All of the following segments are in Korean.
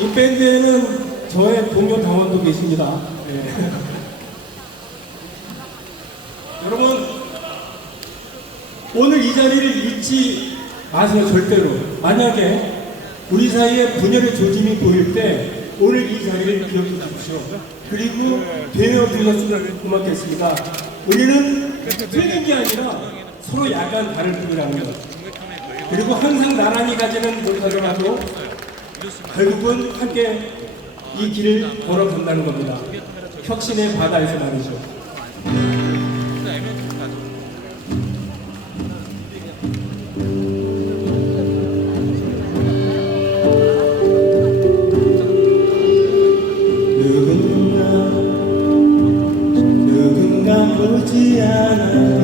이 밴드에는 저의 동료 당원도 계십니다. 네. 여러분, 오늘 이 자리를 잊지 마세요, 절대로. 만약에 우리 사이에 분열의 조짐이 보일 때 오늘 이 자리를 기억해 주십시오. 그리고 되뇌어 주셨으면 고맙겠습니다. 우리는 틀린 게 아니라 서로 약간 다를 뿐이라는 것. 그리고 항상 나란히 가지는 못하더라도 결국은 함께 이 길을 걸어간다는 겁니다. 혁신의 바다에서 말이죠. 누군가 보지 않아도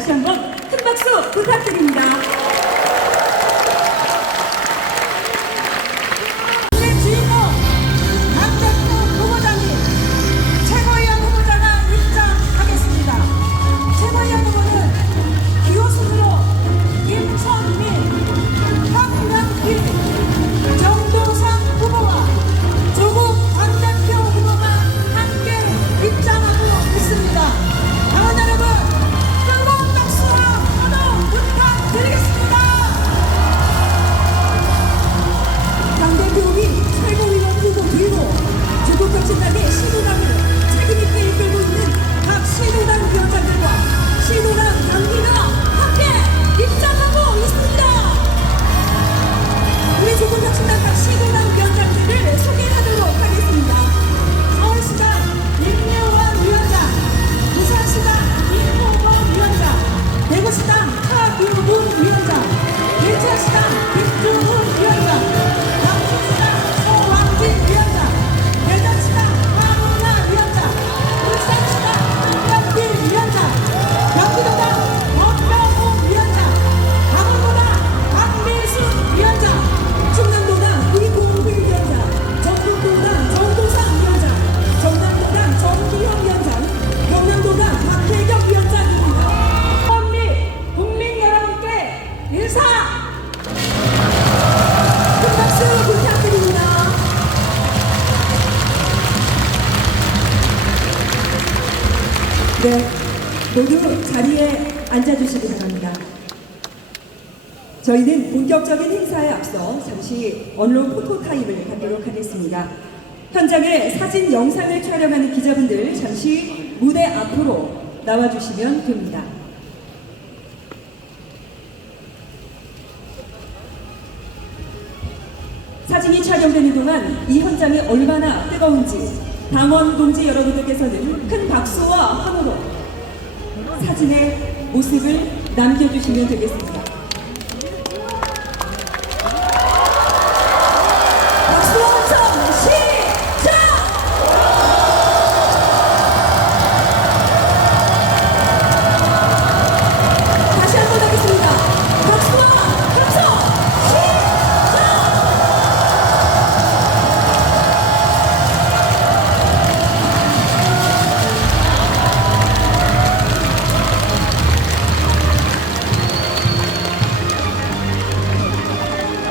다시 한번 큰 박수 부탁드립니다. 오늘의 주인공 강대표 후보자님, 최고위원 후보자가 입장하겠습니다. 최고위원 후보는 기호순으로 김천민, 황명길, 정도상 후보와 조국 당대표 후보가 함께 입장하고 있습니다. 당원 여러분, 뜨거운 박수와 환호 부탁드리겠습니다. 당대표이 최고위원 후보 뒤로 조국 혁신당의 신호당을 책임있게 이끌고 있는 각 신호당 위원장들과 신호당 당비가 함께 입장하고 있습니다. 우리 조국 혁신당 각 신호당 위원장들을 소개하도록 하겠습니다. 서울시장 임명환 위원장, 부산시장 임호범 위원장, 대구시장 하규문 위원장, 대천시장 김종훈 위원장, 광주시장 서왕진 위원장, 대전시장 황운하 위원장, 울산시장 한명길 위원장, 경기도당 권병호 위원장, 강원도당 박민순 위원장, 충남도당 이공휘 위원장, 전북도당 정도상 위원장, 전남도당 정기현 위원장, 경남도당 박혜경 위원장입니다. 선미 국민 여러분께 인사! 큰 박수 부탁드립니다. 네, 모두 자리에 앉아주시기 바랍니다. 저희는 본격적인 행사에 앞서 잠시 언론 포토타임을 갖도록 하겠습니다. 현장에 사진, 영상을 촬영하는 기자분들 잠시 무대 앞으로 나와주시면 됩니다. 사진이 촬영되는 동안 이 현장이 얼마나 뜨거운지 당원 동지 여러분들께서는 큰 박수와 환호로 사진의 모습을 남겨주시면 되겠습니다. 박수와 함성 시작! 다시 한번 하겠습니다. 박수와 함성 시작!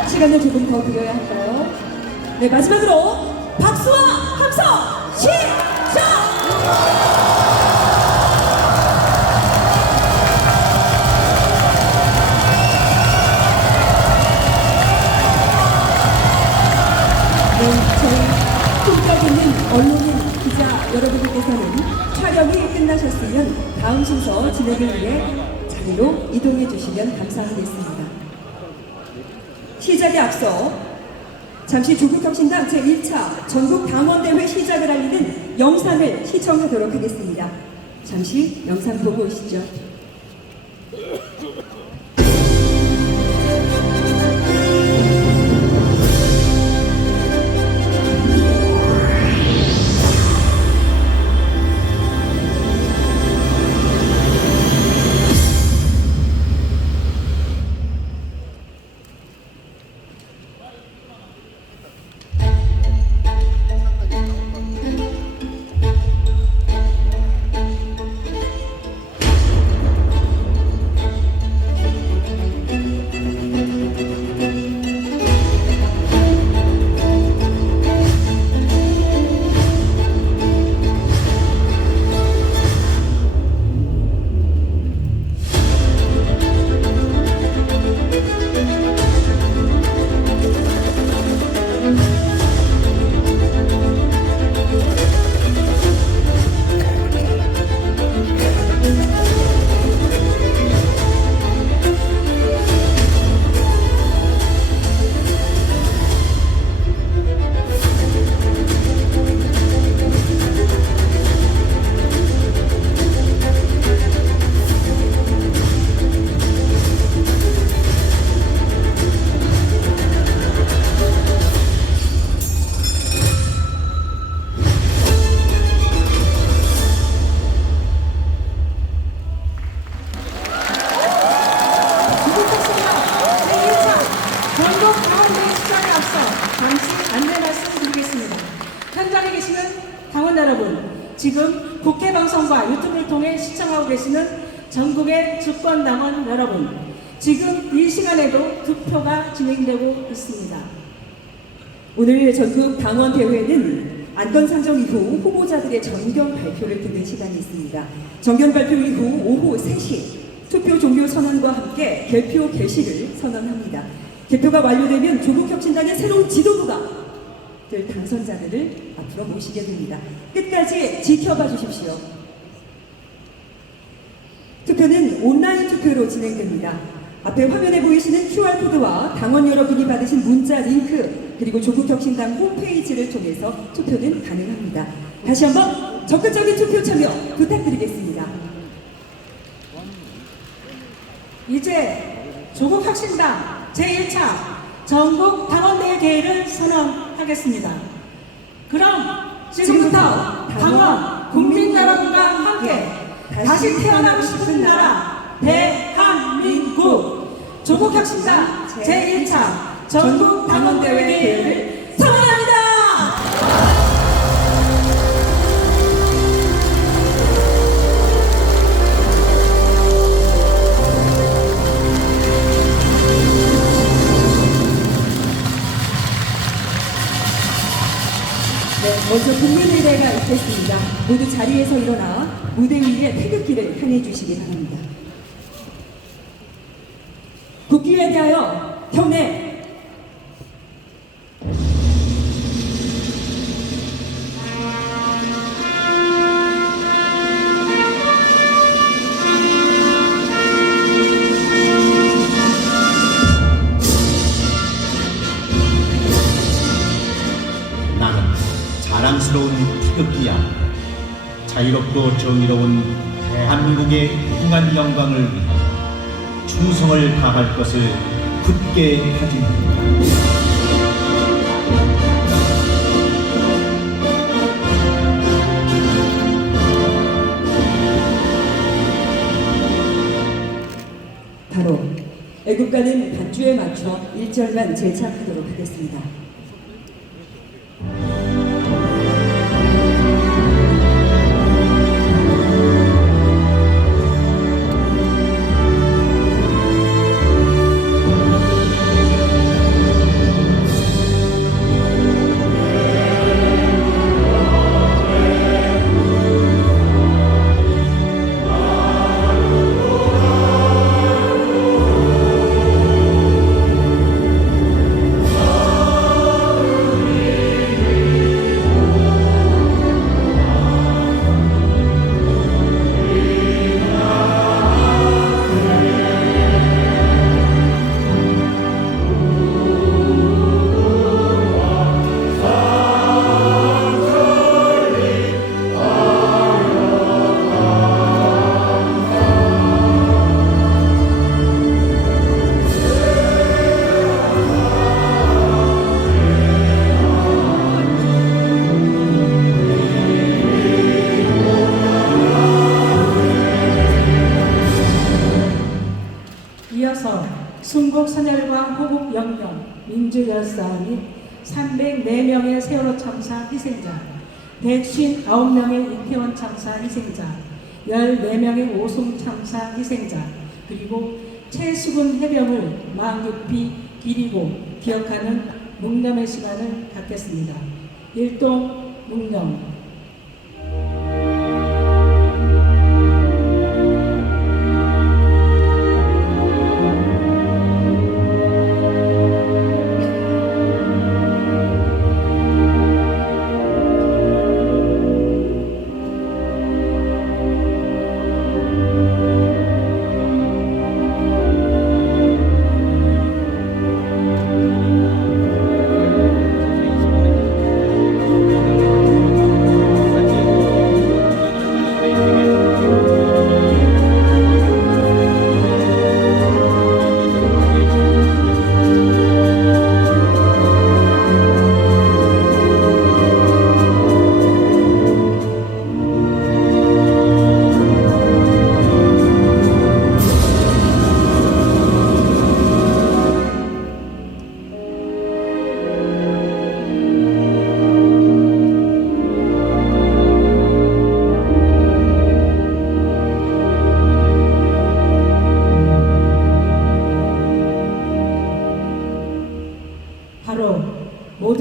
시간을 조금 더 드려야 할까요? 네, 마지막으로 박수와 함성 시작! 네, 저희 품격 있는 언론인 기자 여러분들께서는 촬영이 끝나셨으면 다음 순서 진행을 위해 자리로 이동해 주시면 감사하겠습니다. 시작에 앞서 잠시 조국혁신당 제1차 전국당원대회 시작을 알리는 영상을 시청하도록 하겠습니다. 잠시 영상 보고 오시죠. 지금 국회 방송과 유튜브를 통해 시청하고 계시는 전국의 주권당원 여러분, 지금 이 시간에도 투표가 진행되고 있습니다. 오늘 전국 당원 대회는 안건 상정 이후 후보자들의 정견 발표를 듣는 시간이 있습니다. 정견 발표 이후 오후 3시 투표 종료 선언과 함께 개표 개시를 선언합니다. 개표가 완료되면 조국혁신당의 새로운 지도부가 될 당선자들을 앞으로 모시게 됩니다. 끝까지 지켜봐 주십시오. 투표는 온라인 투표로 진행됩니다. 앞에 화면에 보이시는 QR코드와 당원 여러분이 받으신 문자 링크 그리고 조국혁신당 홈페이지를 통해서 투표는 가능합니다. 다시 한번 적극적인 투표 참여 부탁드리겠습니다. 이제 조국혁신당 제1차 전국 당원대회 개회를 선언하겠습니다. 그럼 지금부터 당원, 국민 여러분과 함께 다시 태어나고 싶은 나라 대한민국 조국혁신당 제1차 전국 당원대회 개회를 선언합니다. 네, 먼저 국민의례가 있겠습니다. 모두 자리에서 일어나 무대 위에 태극기를 향해 주시기 바랍니다. 국기에 대하여 경례. 나는 자랑스러운 태극기야. 자유롭고 정의로운 대한민국의 무궁한 영광을 위해 충성을 다할 것을 굳게 다짐한다. 바로 애국가는 반주에 맞춰 1절만 제창하도록 하겠습니다. 이어서 순국선열과 호국영령, 민주열사 및 304명의 세월호 참사 희생자, 159명의 이태원 참사 희생자, 14명의 오송 참사 희생자, 그리고 최수근 해병을 마음 깊이 기리고 기억하는 묵념의 시간을 갖겠습니다. 일동 묵념.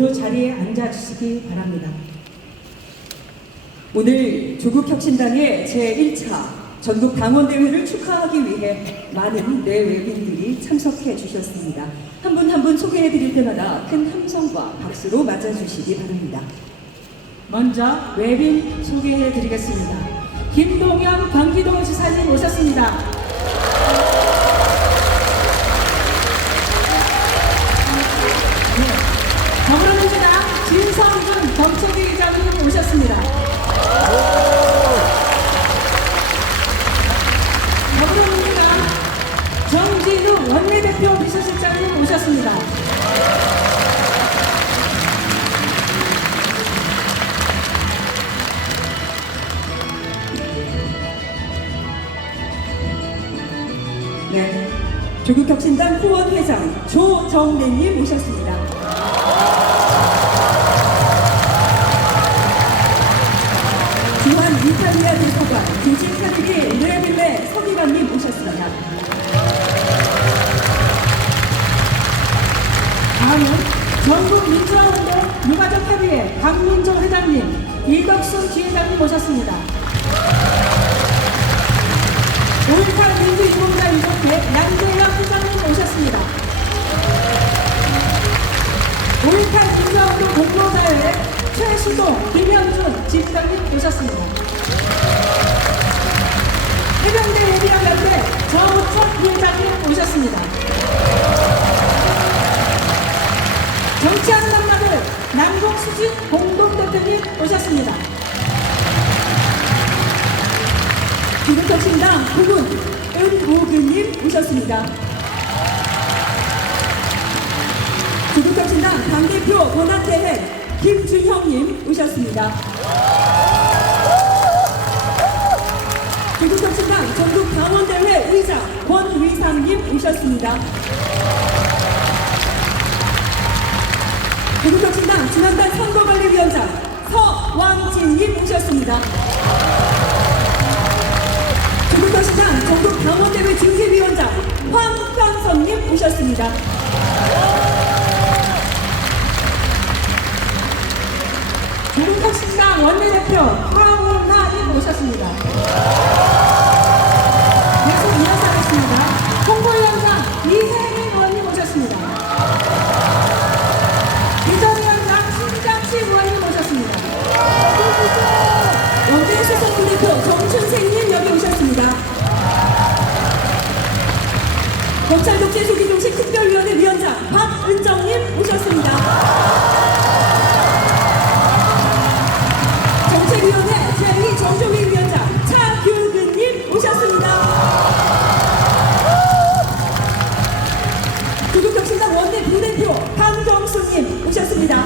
모두 자리에 앉아주시기 바랍니다. 오늘 조국혁신당의 제1차 전국 당원대회를 축하하기 위해 많은 내외빈들이 참석해 주셨습니다. 한 분 한 분 소개해 드릴 때마다 큰 함성과 박수로 맞아주시기 바랍니다. 먼저 외빈 소개해 드리겠습니다. 김동연 경기도지사님 오셨습니다. 더불어민주당 진성준 정책위의장님 오셨습니다. 더불어민주당 정진우 원내대표 비서실장님 오셨습니다. 네, 조국혁신당 후원회장 조정래님 오셨습니다. 주한 이탈리아 대사관 조직카드기 르에빌레 서기관님 오셨습니다. 다음은 전국민주화운동 유가족협의회 강민종 회장님, 이덕순 지회장님 오셨습니다. 5.18 민주유공자유족회 양재현 회장님 오셨습니다. 5.18 민주화운동 공로사회 최수동 김현준 지부장님 오셨습니다. 해병대 예비연대 정우천 위원장님 오셨습니다. 정치하는 남마들 남궁수진 공동대표님 오셨습니다. 조국혁신당 부군 은우근님 오셨습니다. 조국혁신당 당대표 권한대회 김준형님 오셨습니다. 조국혁신당 전국당원대회 의장 권위상님 오셨습니다. 조국혁신당 지난달 선거관리위원장 서왕진님 오셨습니다. 조국혁신당 전국당원대회 징계위원장 황현선님 오셨습니다. 조국혁신당 원내대표 황운하님 오셨습니다. 계속 이어가겠습니다. 홍보위원장 이혜민 의원님 오셨습니다. 비전위원장 신장식 의원님 오셨습니다. 원내 수석부대표 정춘생님 여기 오셨습니다. 검찰독재소기동식 특별위원회 위원장 박은정님 오셨습니다. 정책위원회 제2정조위 위원장 차규근님 오셨습니다. 조국혁신당 원내 부대표 강경수님 오셨습니다.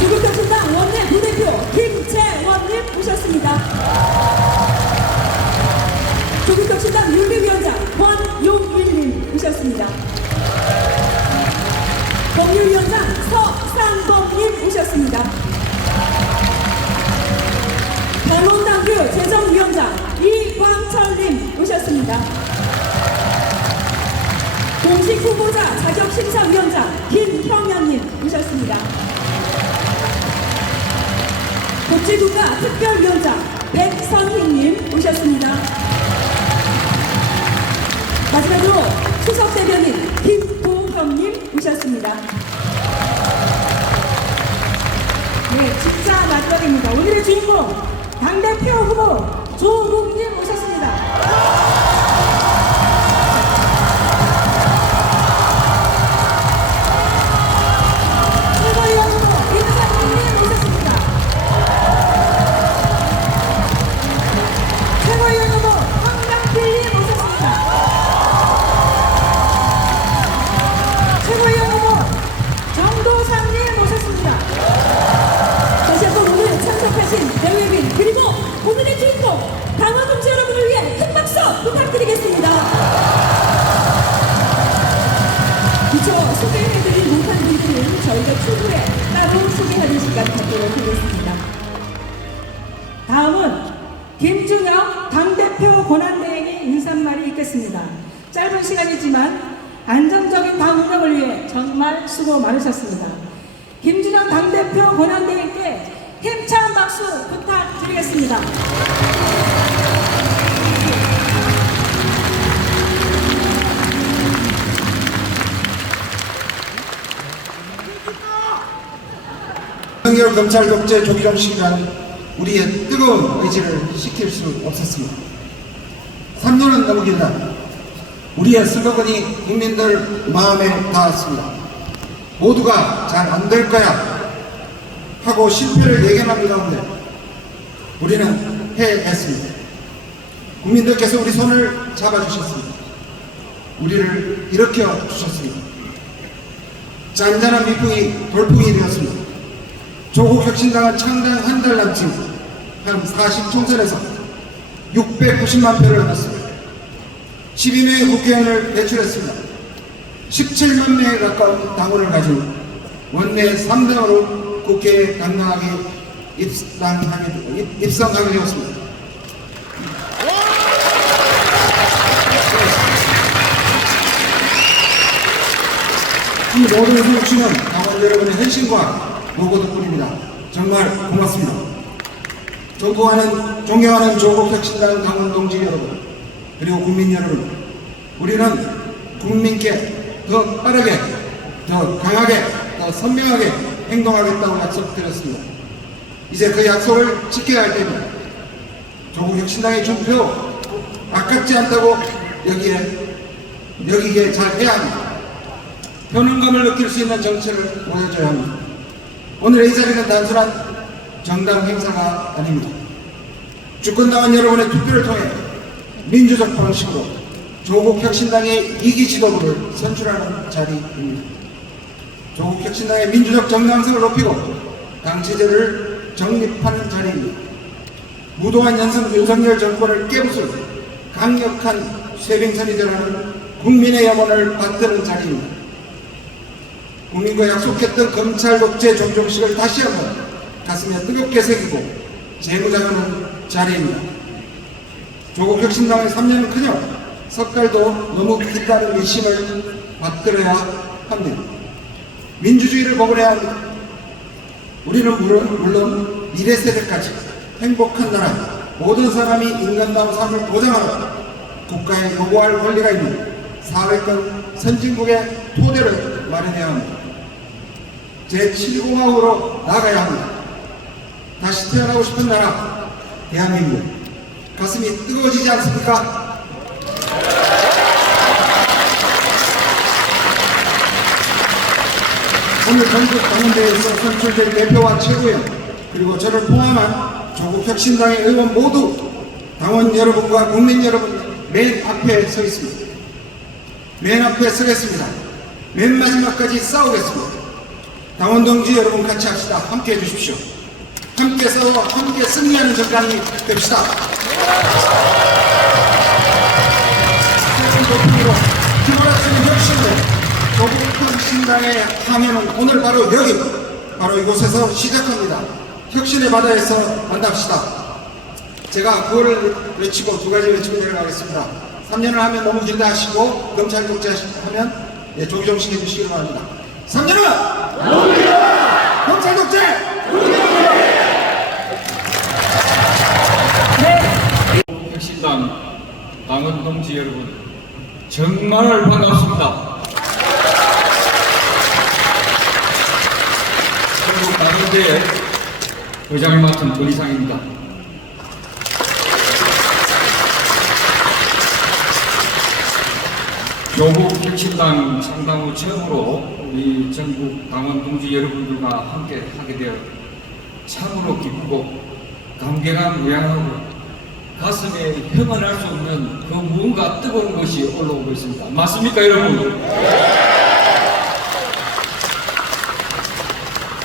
조국혁신당 원내 부대표 김채원님 오셨습니다. 조국혁신당 윤리위원장 권용일님 오셨습니다. 법률위원장 서상범님 오셨습니다. 당원당규 재정위원장 이광철님 오셨습니다. 공식 후보자 자격심사위원장 김형현님 오셨습니다. 복지국가 특별위원장 백선희님 오셨습니다. 마지막으로 수석대변인 김도겸님 오셨습니다. 네, 진짜 마지막입니다. 오늘의 주인공 당대표 후보 조국님 오셨습니다. 최고위원 후보 임상민님 오셨습니다. 최고위원 후보 황강필님 오셨습니다. 최고위원 후보 정도상님 오셨습니다. 다시 한번 오늘 참석하신 대외빈 그리고 오늘의 주인공 당원 동지 여러분을 위해 큰 박수 부탁드리겠습니다. 미처 소개해드린 못한 분들은 저희가 추후에 따로 소개하는 시간 갖도록 하겠습니다. 다음은 김준영 당대표 권한대행의 인사말이 있겠습니다. 짧은 시간이지만 안정적인 당 운영을 위해 정말 수고 많으셨습니다. 김준영 당대표 권한대행께 힘찬 박수 부탁드리겠습니다. 윤석열 검찰 독재 조기종 시기라는 우리의 뜨거운 의지를 식힐 수 없었습니다. 3년은 너무 길다. 우리의 슬로건이 국민들 마음에 닿았습니다. 모두가 잘 안 될 거야 하고 실패를 예견하는 가운데 우리는 해냈습니다. 국민들께서 우리 손을 잡아주셨습니다. 우리를 일으켜 주셨습니다. 잔잔한 미풍이 돌풍이 되었습니다. 조국 혁신당은 창당 한 달 남짓 한 40총선에서 690만 표를 얻었습니다. 12명의 국회의원을 배출했습니다. 17만 명에 가까운 당원을 가진 원내 3당으로 국회에 당당하게 입성하게 되었습니다. 이 모든 성취는 당원 여러분의 헌신과 노고 덕분입니다. 정말 고맙습니다. 존경하는 조국 혁신당 당원 동지 여러분, 그리고 국민 여러분, 우리는 국민께 더 빠르게, 더 강하게, 더 선명하게 행동하겠다고 약속드렸습니다. 이제 그 약속을 지켜야 할 때입니다. 조국 혁신당의 준 표 아깝지 않다고 여기게 잘 해야 합니다. 현황감을 느낄 수 있는 정치를 보여줘야 합니다. 오늘의 이 자리는 단순한 정당 행사가 아닙니다. 주권당원 여러분의 투표를 통해 민주적 방식으로 조국 혁신당의 2기 지도부를 선출하는 자리입니다. 조국 혁신당의 민주적 정당성을 높이고 당 체제를 정립하는 자리입니다. 무도한 윤석열 정권을 깨부술 강력한 쇄빙선이 되라는 국민의 염원을 받드는 자리입니다. 국민과 약속했던 검찰 독재 종종식을 다시 한번 가슴에 뜨겁게 새기고 재무장하는 자리입니다. 조국 혁신당의 3년은커녕 석 달도 너무 길다는 민심을 받들어야 합니다. 민주주의를 복원해야 합니다. 우리는 물론 미래 세대까지 행복한 나라, 모든 사람이 인간다운 삶을 보장하고 국가에 요구할 권리가 있는 사회권 선진국의 토대를 마련해야 합니다. 제7공화국으로 나아가야 합니다. 다시 태어나고 싶은 나라, 대한민국. 가슴이 뜨거워지지 않습니까? 오늘 전국 당원대회에서 선출된 대표와 최고위원, 그리고 저를 포함한 조국 혁신당의 의원 모두 당원 여러분과 국민 여러분 맨 앞에 서 있습니다. 맨 앞에 서겠습니다. 맨 마지막까지 싸우겠습니다. 당원 동지 여러분 같이 합시다. 함께 해주십시오. 함께 싸워 함께 승리하는 정당이 됩시다. 새로운 도핑으로 휘몰아치는 혁신을 조국 혁신당의 함에는 오늘 바로 여기, 바로 이곳에서 시작합니다. 혁신의 바다에서 만납시다. 제가 구호를 외치고 두 가지 외치고 내려가겠습니다. 3년을 하면 너무 길다 하시고 검찰 독재 하면 조기종식 해주시기 바랍니다. 3년은 너무 길다! 검찰 독재! 혁신당 당원 동지 여러분, 정말 반갑습니다. 전국 당원대회 의장을 맡은 권희상입니다. 조국 혁신당 창당 후 처음으로 우리 전국 당원 동지 여러분들과 함께 하게 되어 참으로 기쁘고 감개가 무량하고 가슴에 형언할 수 없는 그 무언가 뜨거운 것이 올라오고 있습니다. 맞습니까, 여러분?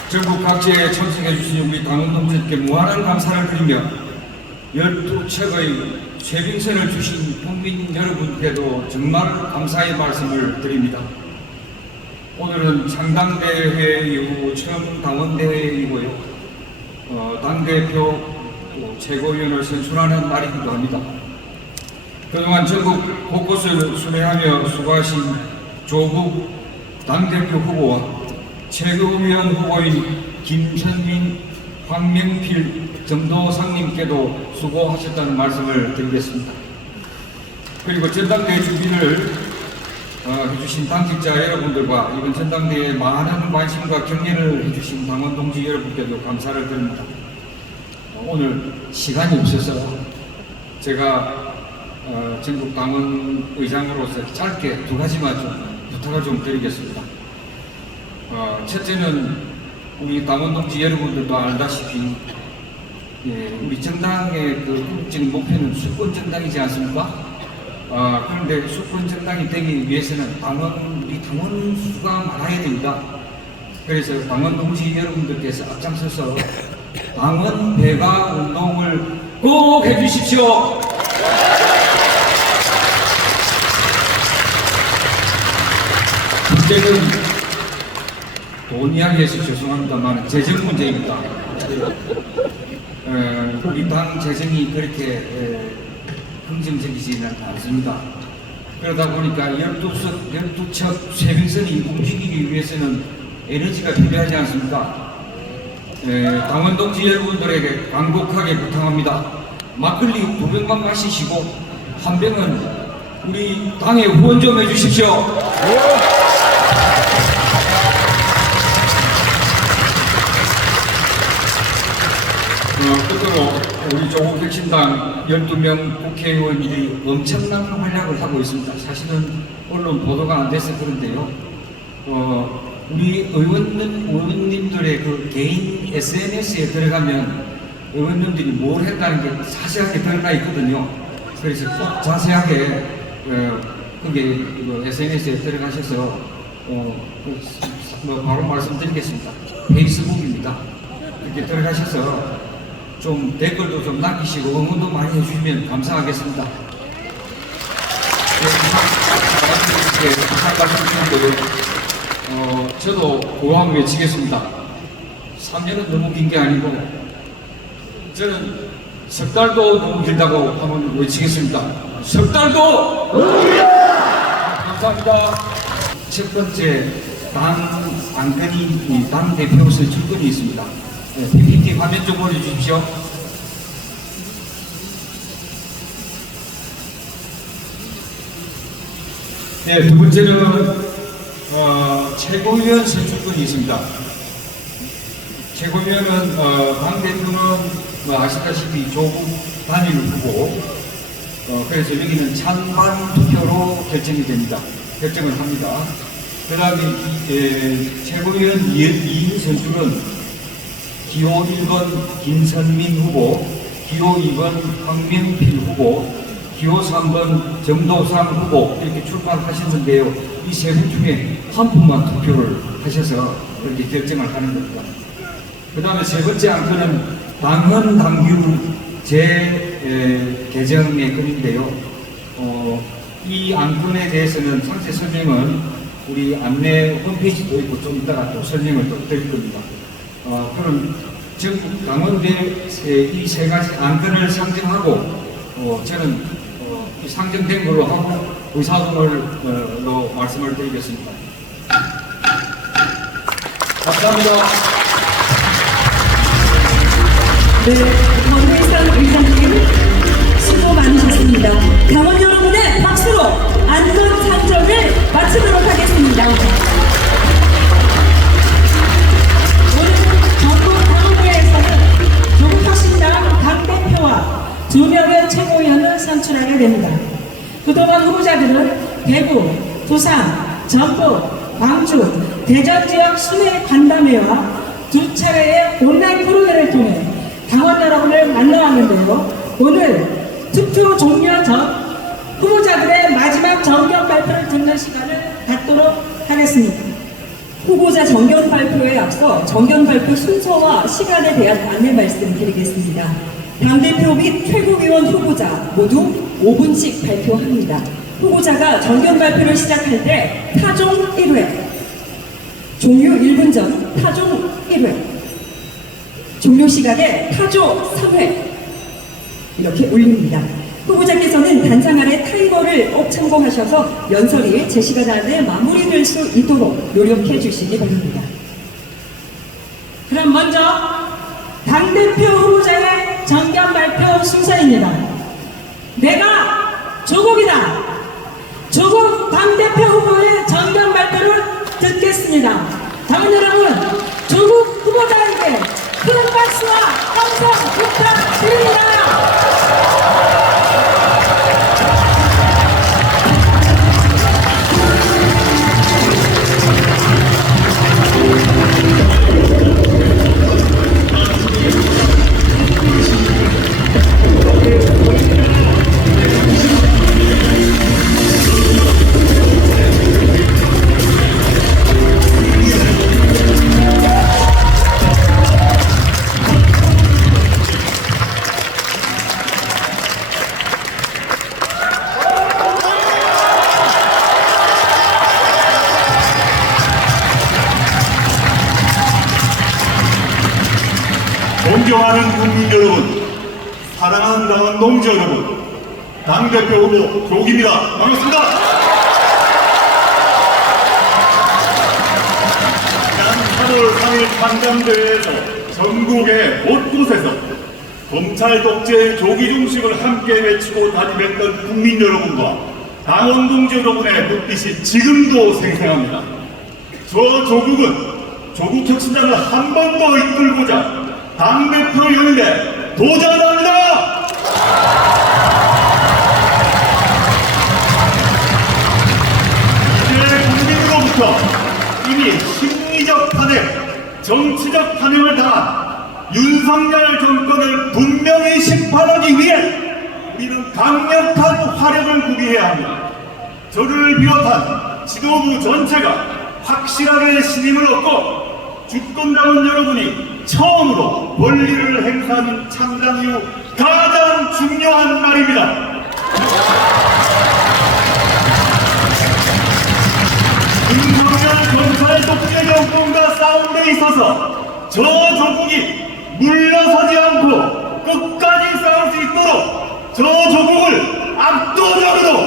전국 각지에 참석해 주신 우리 당원 동지들께 무한한 감사를 드리며 12척의 쇄빙선을 주신 국민 여러분께도 정말 감사의 말씀을 드립니다. 오늘은 창당대회 이후 처음 당원대회이고요. 당대표 최고위원을 선출하는 날이기도 합니다. 그동안 전국 곳곳을 순회하며 수고하신 조국 당대표 후보와 최고위원 후보인 김선민, 황명필, 정도상님께도 수고하셨다는 말씀을 드리겠습니다. 그리고 전당대회 준비를 해주신 당직자 여러분들과 이번 전당대회에 많은 관심과 격려를 해주신 당원 동지 여러분께도 감사를 드립니다. 오늘 시간이 없어서 제가 전국 당원 의장으로서 짧게 두 가지만 좀 부탁을 좀 드리겠습니다. 첫째는 우리 당원 동지 여러분들도 알다시피 우리 정당의 그 궁극적인 목표는 수권 정당이지 않습니까? 그런데 수권 정당이 되기 위해서는 우리 당원 수가 많아야 됩니다. 그래서 당원 동지 여러분들께서 앞장서서 당원 배가 운동을 꼭 해주십시오. 문제는 돈 이야기해서 죄송합니다만 재정 문제입니다. 우리 당 재정이 그렇게 긍정적이지는 않습니다. 그러다 보니까 12척 쇄빙선이 움직이기 위해서는 에너지가 필요하지 않습니까? 당원 동지 여러분들에게 간곡하게 부탁합니다. 막걸리 2병만 마시시고 한 병은 우리 당에 후원 좀 해주십시오. 끝으로 우리 조국 혁신당 12명 국회의원들이 엄청난 활약을 하고 있습니다. 사실은 언론 보도가 안 돼서 그런데요. 우리 의원님들의 그 개인 SNS에 들어가면 의원님들이 뭘 했다는 게 자세하게 들어가 있거든요. 그래서 꼭 자세하게 그게 SNS에 들어가셔서 바로 말씀드리겠습니다. 페이스북입니다. 이렇게 들어가셔서 좀 댓글도 좀 남기시고 응원도 많이 해주시면 감사하겠습니다. 저도 고함 외치겠습니다. 3년은 너무 긴 게 아니고 저는 석 달도 너무 길다고 한번 외치겠습니다. 석 달도 감사합니다. 첫 번째 당 안건이 당 대표 선출권이 있습니다. PPT 화면 좀 보여주십시오. 네, 두 번째는 최고위원 선출권이 있습니다. 최고위원은 당대표는 아시다시피 조국 단일 후보, 그래서 여기는 찬반 투표로 결정을 합니다. 그 다음에 최고위원 2인 선출은 기호 1번 김선민 후보, 기호 2번 황명필 후보, 기호 3번 정도상 후보 이렇게 출발하셨는데요. 이 세 분 중에 한 분만 투표를 하셔서 그렇게 결정을 하는 겁니다. 그 다음에 세 번째 안건은 당헌 당규 재개정의 건인데요. 이 안건에 대해서는 상세 설명은 우리 안내 홈페이지도 있고 좀 이따가 또 설명을 또 드릴 겁니다. 그럼 전국 당원들 이 세 가지 안건을 상정하고 저는 이 상정된 걸로 하고 의사동으로 말씀을 드리겠습니다. 감사합니다. 네, 권회상 의장님 수고 많으셨습니다. 당원 여러분의 박수로 안건 상정을 마치도록 하겠습니다. 당대표와 2명의 최고위원을 선출하게 됩니다. 그동안 후보자들은 대구, 부산, 전북, 광주, 대전 지역 순회 간담회와 2차례의 온라인 프로그램을 통해 당원 여러분을 만나왔는데요. 오늘 투표 종료 전 후보자들의 마지막 정견 발표를 듣는 시간을 갖도록 하겠습니다. 후보자 정견 발표에 앞서 정견 발표 순서와 시간에 대한 안내 말씀드리겠습니다. 당대표 및 최고위원 후보자 모두 5분씩 발표합니다. 후보자가 정견 발표를 시작할 때 타종 1회, 종료 1분 전 타종 1회, 종료 시각에 타조 3회 이렇게 올립니다. 후보자께서는 단상 아래 타이머를 꼭 참고하셔서 연설이 제 시간 안에 마무리될 수 있도록 노력해 주시기 바랍니다. 그럼 먼저 당대표 후보자의 정견 발표 순서입니다. 내가 조국이다. 조국 당대표 후보의 정견 발표를 듣겠습니다. 당원 여러분, 조국 후보자에게 큰 박수와 함성 부탁드립니다. 존경하는 국민 여러분, 사랑하는 당원 동지 여러분, 당대표 후보 조국입니다. 반갑습니다. 지난 8월 3일 판정대회에서 전국의 곳곳에서 검찰 독재의 조기 중심을 함께 외치고 다짐했던 국민 여러분과 당원 동지 여러분의 눈빛이 지금도 생생합니다. 저 조국은 조국혁신당을 한 번 더 이끌고자 당대표 연대 도전합니다! 이제 국민으로부터 이미 심리적 탄핵, 정치적 탄핵을 당한 윤석열 정권을 분명히 심판하기 위해 우리는 강력한 화력을 구비해야 합니다. 저를 비롯한 지도부 전체가 확실하게 신임을 얻고 주권당원 여러분이 처음으로 권리를 행사하는 창당 이후 가장 중요한 날입니다. 윤석열 검찰 독재 정권과 싸움 데 있어서 저 조국이 물러서지 않고 끝까지 싸울 수 있도록 저 조국을 압도적으로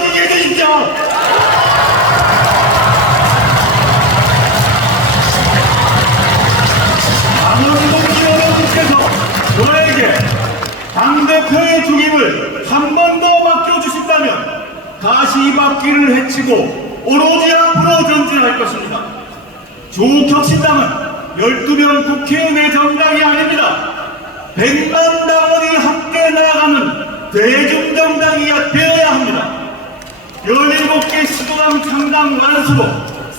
지지해 주십시오. 당원 동지 여러분께서 저에게 당대표의 중임을 한 번 더 맡겨주신다면 다시 바퀴를 헤치고 오로지 앞으로 전진할 것입니다. 조국혁신당은 12명 국회의원의 정당이 아닙니다. 100만 당원이 함께 나아가는 대중정당이 되어야 합니다. 17개 시도당 창당 완수로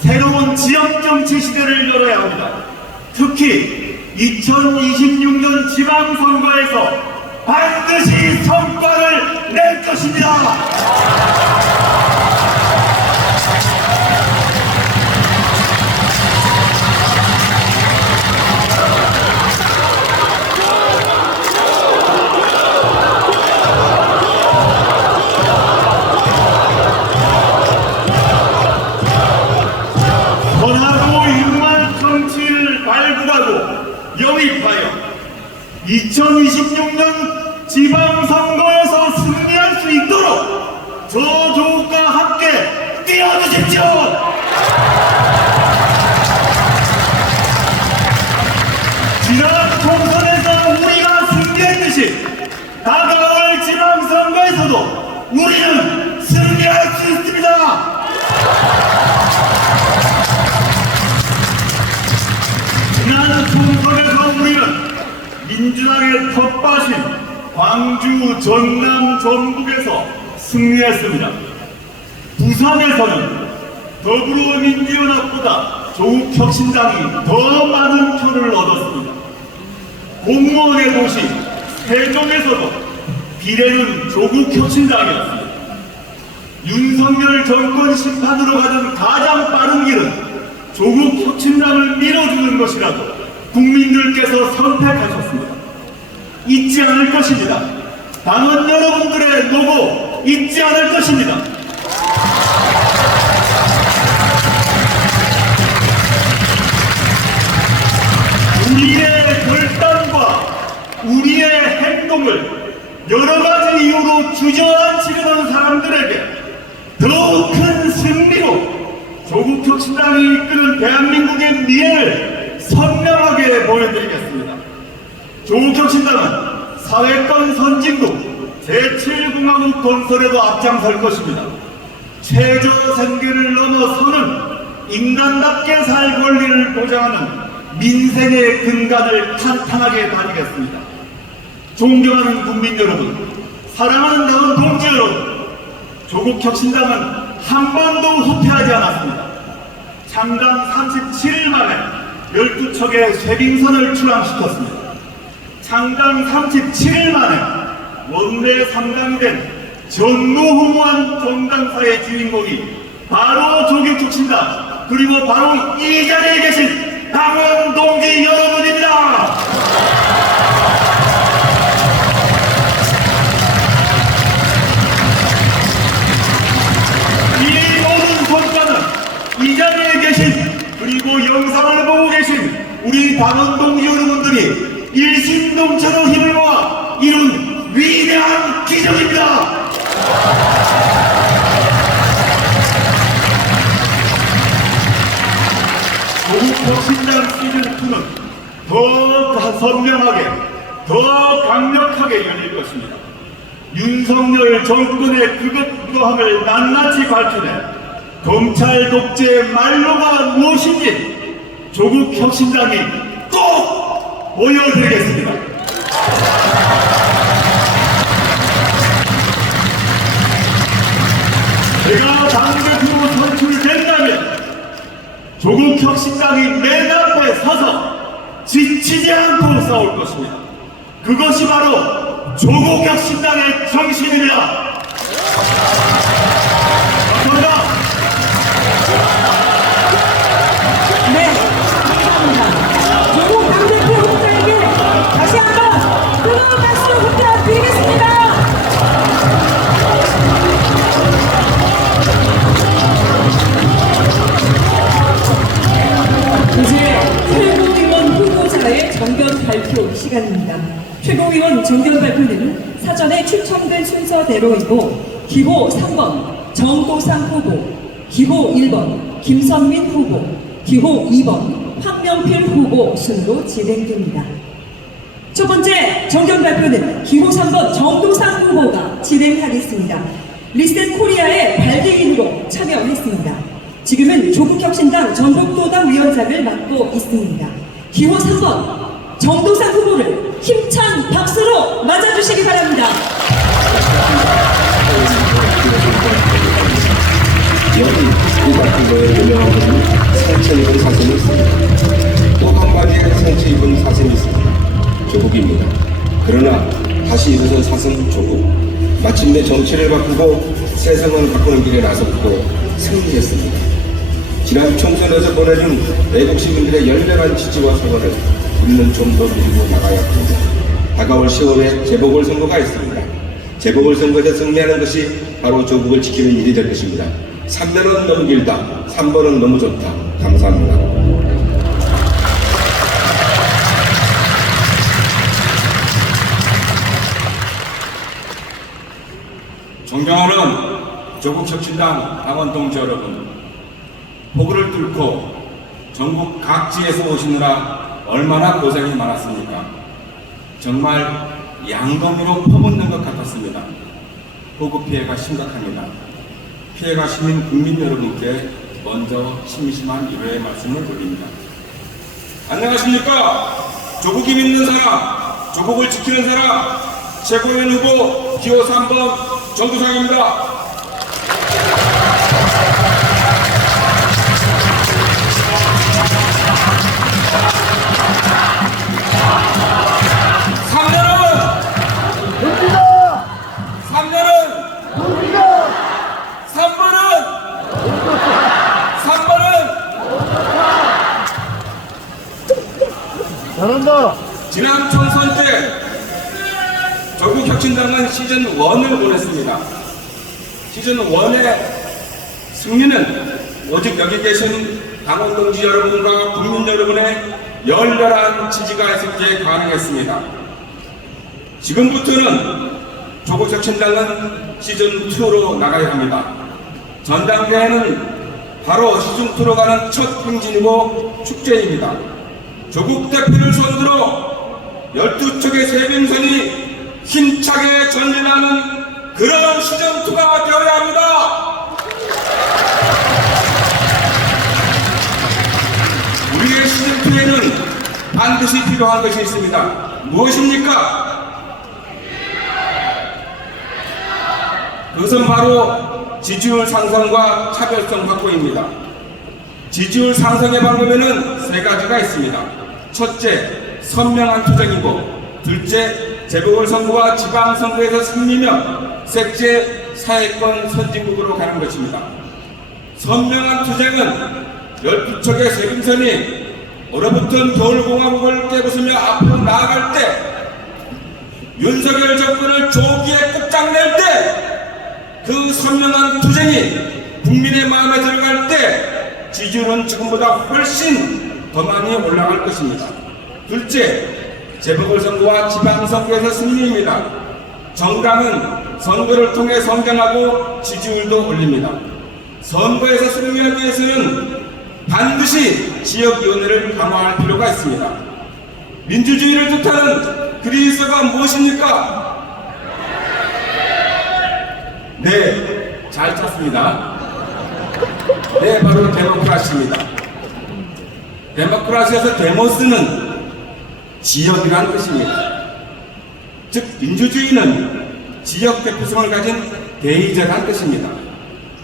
새로운 지역정치 시대를 열어야 합니다. 특히 2026년 지방선거에서 반드시 성과를 낼 것입니다. 선하고 융한 정치를 발굴하고 영입하여 2026년 지방선거에서 승리할 수 있도록 저 조국과 함께 뛰어주십시오. 지난 총선에서 우리가 승리했듯이 다가올 지방선거에서도 우리는 승리할 수 있습니다. 지난 총선에서 우리는 민주당의 텃밭인 광주, 전남, 전북에서 승리했습니다. 부산에서는 더불어민주연합보다 조국혁신당이 더 많은 표를 얻었습니다. 공무원의 도시 세종에서도 비례는 조국혁신당이었습니다. 윤석열 정권 심판으로 가는 가장 빠른 길은 조국혁신당을 밀어주는 것이라고 국민들께서 선택하셨습니다. 잊지 않을 것입니다. 당원 여러분들의 노고 잊지 않을 것입니다. 우리의 결단과 우리의 행동을 여러 가지 이유로 주저앉히려는 사람들에게 더 큰 승리로 조국 혁신당이 이끄는 대한민국의 미래를 선명하게 보여드리겠습니다. 조국 혁신당은 사회권 선진국 제7공화국 건설에도 앞장설 것입니다. 최저 생계를 넘어서는 인간답게 살 권리를 보장하는 민생의 근간을 탄탄하게 다지겠습니다. 존경하는 국민 여러분, 사랑하는 당원 동지 여러분, 조국 혁신당은 한 번도 후퇴하지 않았습니다. 창당 37일 만에 12척의 쇄빙선을 출항시켰습니다. 창당 37일 만에 원내 3당이 된 전무후무한 정당사의 주인공이 바로 조국 혁신당, 그리고 바로 이 자리에 계신 당원 동지 여러분입니다. 이 모든 성과는 이 자리에 계신, 그리고 영상을 보고 계신 우리 당원 동지 여러분들이 일심동체로 힘을 모아 이룬 위대한 기적입니다. 조국 혁신당 시즌2는 더 선명하게, 더 강력하게 열릴 것입니다. 윤석열 정권의 그것그거함을 낱낱이 밝혀내 검찰 독재의 말로가 무엇인지 조국 혁신당이 꼭 보여드리겠습니다. 제가 당대표로 선출된다면 조국 혁신당이 맨 앞에 서서 지치지 않고 싸울 것입니다. 그것이 바로 조국 혁신당의 정신입니다. 감사합니다. 네, 감사합니다. 조국 당대표 후보자에게 다시 한번 뜨거운 박수 부탁드리겠습니다. 이제 최고위원 후보자의 정견 발표 시간입니다. 최고위원 정견 발표는 사전에 추첨된 순서대로이고 기호 3번 정도상 후보, 기호 1번 김선민 후보, 기호 2번 황명필 후보 순으로 진행됩니다. 첫 번째 정견 발표는 기호 3번 정도상 후보가 진행하겠습니다. 리셋 코리아의 발대인으로 참여했습니다. 지금은 조국혁신당 전북도당 위원장을 맡고 있습니다. 기호 3번 정도상 후보를 힘찬 박수로 맞아주시기 바랍니다. 여기 이 같은 거에 유명한 분은 상처 입은 사진이 있습니다. 또 한마디의 상처 입은 사진이 있습니다. 조국입니다. 그러나 다시 일어선 사슴 조국. 마침내 정치를 바꾸고 세상을 바꾸는 길에 나섰고 승리했습니다. 지난 총선에서 보내준 애국 시민들의 열렬한 지지와 사과를 우리는 좀 더 밀고 나가야 합니다. 다가올 10월에 재보궐선거가 있습니다. 재보궐선거에서 승리하는 것이 바로 조국을 지키는 일이 될 것입니다. 3번은 너무 길다, 3번은 너무 좋다. 감사합니다. 존경하는 조국혁신당 당원 동지 여러분, 폭우를 뚫고 전국 각지에서 오시느라 얼마나 고생이 많았습니까? 정말 양동이로 퍼붓는 것 같았습니다. 폭우 피해가 심각합니다. 피해가 시민 국민 여러분께 먼저 심심한 위로의 말씀을 드립니다. 안녕하십니까? 조국이 믿는 사람, 조국을 지키는 사람, 최고위원 후보 기호 3번 정두상입니다. 지난 총선 때 조국혁신당은 시즌1을 보냈습니다. 시즌1의 승리는 오직 여기 계신 당원 동지 여러분과 국민 여러분의 열렬한 지지가 있을 때 가능했습니다. 지금부터는 조국혁 신당은 시즌2로 나가야 합니다. 전당대회는 바로 시즌2로 가는 첫 행진이고 축제입니다. 조국 대표를 선두로 12척의 세빙선이 힘차게 전진하는 그런 시즌2가 되어야 합니다. 우리의 시즌2에는 반드시 필요한 것이 있습니다. 무엇입니까? 그것은 바로 지지율 상승과 차별성 확보입니다. 지지율 상승의 방법에는 세 가지가 있습니다. 첫째, 선명한 투쟁이고, 둘째, 재보궐선거와 지방선거에서 승리면, 셋째, 사회권 선진국으로 가는 것입니다. 선명한 투쟁은 12척의 세빙선이 얼어붙은 겨울공화국을 깨부수며 앞으로 나아갈 때, 윤석열 정권을 조기에 끝장낼 때, 그 선명한 투쟁이 국민의 마음에 들어갈 때 지지율은 지금보다 훨씬 더 많이 올라갈 것입니다. 둘째, 재보궐선거와 지방선거에서 승리입니다. 정당은 선거를 통해 성장하고 지지율도 올립니다. 선거에서 승리하기 위해서는 반드시 지역위원회를 강화할 필요가 있습니다. 민주주의를 뜻하는 그리스어가 무엇입니까? 네, 잘 찾습니다. 네, 바로 데모크라시입니다. 데모크라시에서 데모스는 지역이라는 뜻입니다. 즉, 민주주의는 지역 대표성을 가진 대의제라는 뜻입니다.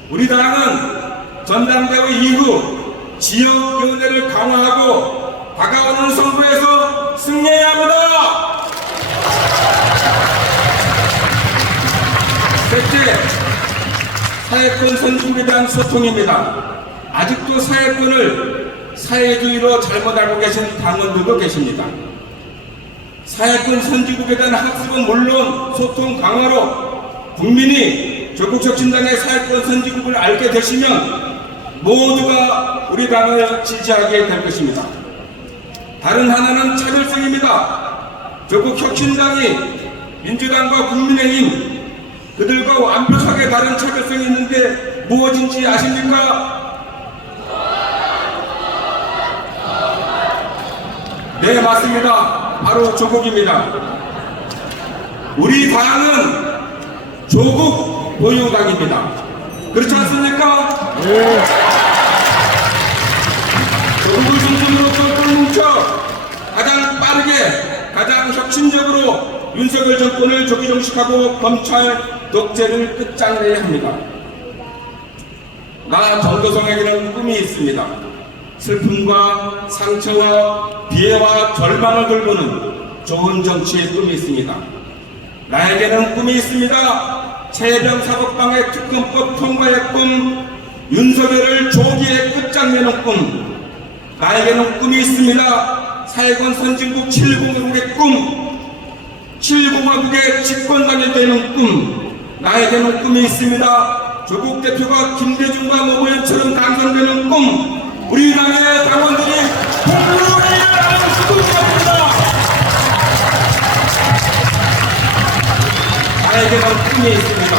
우리 당은 전당대회 이후 지역위원회를 강화하고 다가오는 선거에서 승리해야 합니다. 셋째, 사회권 선진국에 대한 소통입니다. 아직도 사회권을 사회주의로 잘못 알고 계신 당원들도 계십니다. 사회권 선진국에 대한 학습은 물론 소통 강화로 국민이 조국혁 신당의 사회권 선진국을 알게 되시면 모두가 우리 당을 지지하게 될 것입니다. 다른 하나는 차별성입니다. 조국혁 신당이 민주당과 국민의힘 그들과 완벽하게 다른 차별성이 있는데 무엇인지 아십니까? 네, 맞습니다. 바로 조국입니다. 우리 당은 조국 보유당입니다. 그렇지 않습니까? 네. 조국을 중심으로 똘똘 뭉쳐 가장 빠르게, 가장 혁신적으로 윤석열 정권을 조기종식하고 검찰 독재를 끝장내야 합니다. 나 정도성에게는 꿈이 있습니다. 슬픔과 상처와 비애와 절망을 돌보는 좋은 정치의 꿈이 있습니다. 나에게는 꿈이 있습니다. 최병 사법방해 특검법 통과의 꿈, 윤석열을 조기에 끝장내는 꿈. 나에게는 꿈이 있습니다. 사회권 선진국 7공화국의 꿈, 7공화국의 집권당이 되는 꿈. 나에게는 꿈이 있습니다. 조국 대표가 김대중과 노무현처럼 당선되는 꿈. 우리 당의 당원들이 공로해야 하는 꿈입니다. 나에게는 꿈이 있습니다.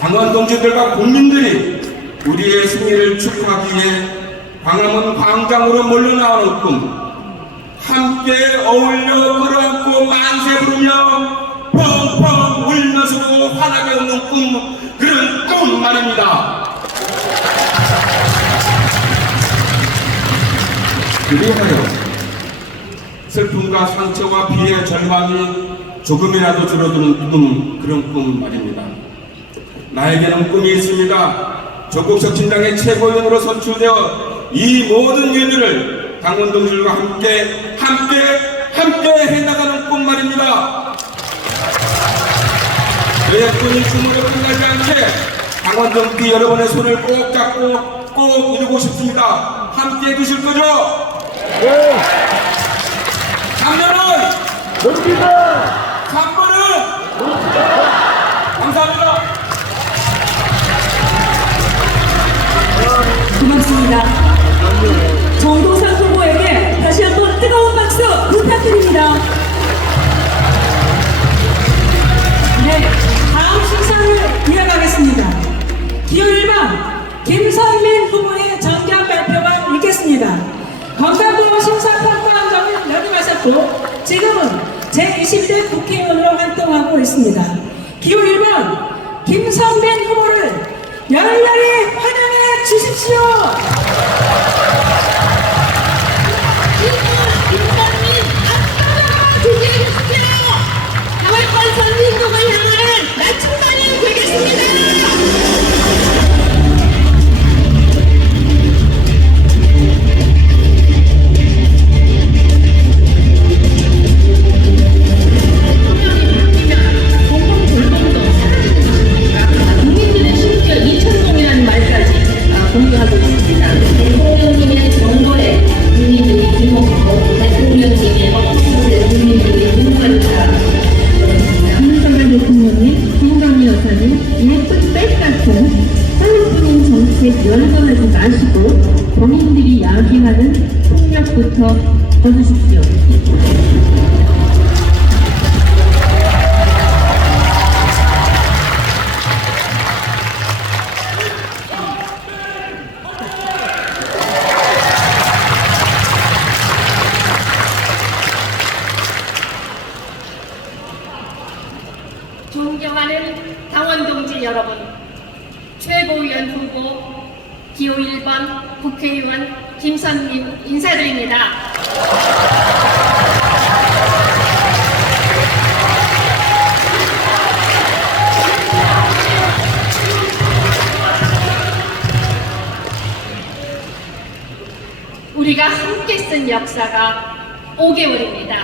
당원 동지들과 국민들이 우리의 승리를 축하하기 위해 광화문 광장으로 몰려나오는 꿈. 함께 어울려 끌어안고 만세 부르며 펑펑 울면서도 환하게 웃는 꿈, 그런 꿈 말입니다. 그리하여 슬픔과 상처와 비애, 절망이 조금이라도 줄어드는 꿈, 그런 꿈 말입니다. 나에게는 꿈이 있습니다. 조국혁 신당의 최고위원으로 선출되어 이 모든 일들을 당원동지들과 함께 해나가는 꿈 말입니다. 저의 꿈이 꿈으로 끝나지 않게 당원동지 여러분의 손을 꼭 잡고 꼭 이루고 싶습니다. 함께 해주실 거죠? 네. 작년은 뭡니다. 3번은 뭡니다. 감사합니다. 고맙습니다. 정도상 후보에게 다시 한번 뜨거운 박수 부탁드립니다. 하겠습니다. 기호 1번 김선민 후보의 정견 발표가 있겠습니다. 건강보험 심사평가원장을 역임하셨고 지금은 제21대 국회의원으로 활동하고 있습니다. 기호 1번 김선민 후보를 열렬히 환영해 주십시오. 김선민 앞서가 준비해주십시오. 하월권 선진국을 향하는 나침반이 되겠습니다. 국민들의 심지어 2,000동이라는 말까지 공개하고 있습니다. 대통령님의 정보에 국민들이 주목하고 대통령님의 억수를 국민들이 눈물을 윤석열 대통령님, 김건희 여사님, 예쁜 백 같은 하나뿐인 정책 열거하지 마시고 본인들이 야기하는 폭력부터 거두십시오. 존경하는 당원 동지 여러분, 최고위원 후보 기호 1번 국회의원 김선민 인사드립니다. 우리가 함께 쓴 역사가 5개월입니다.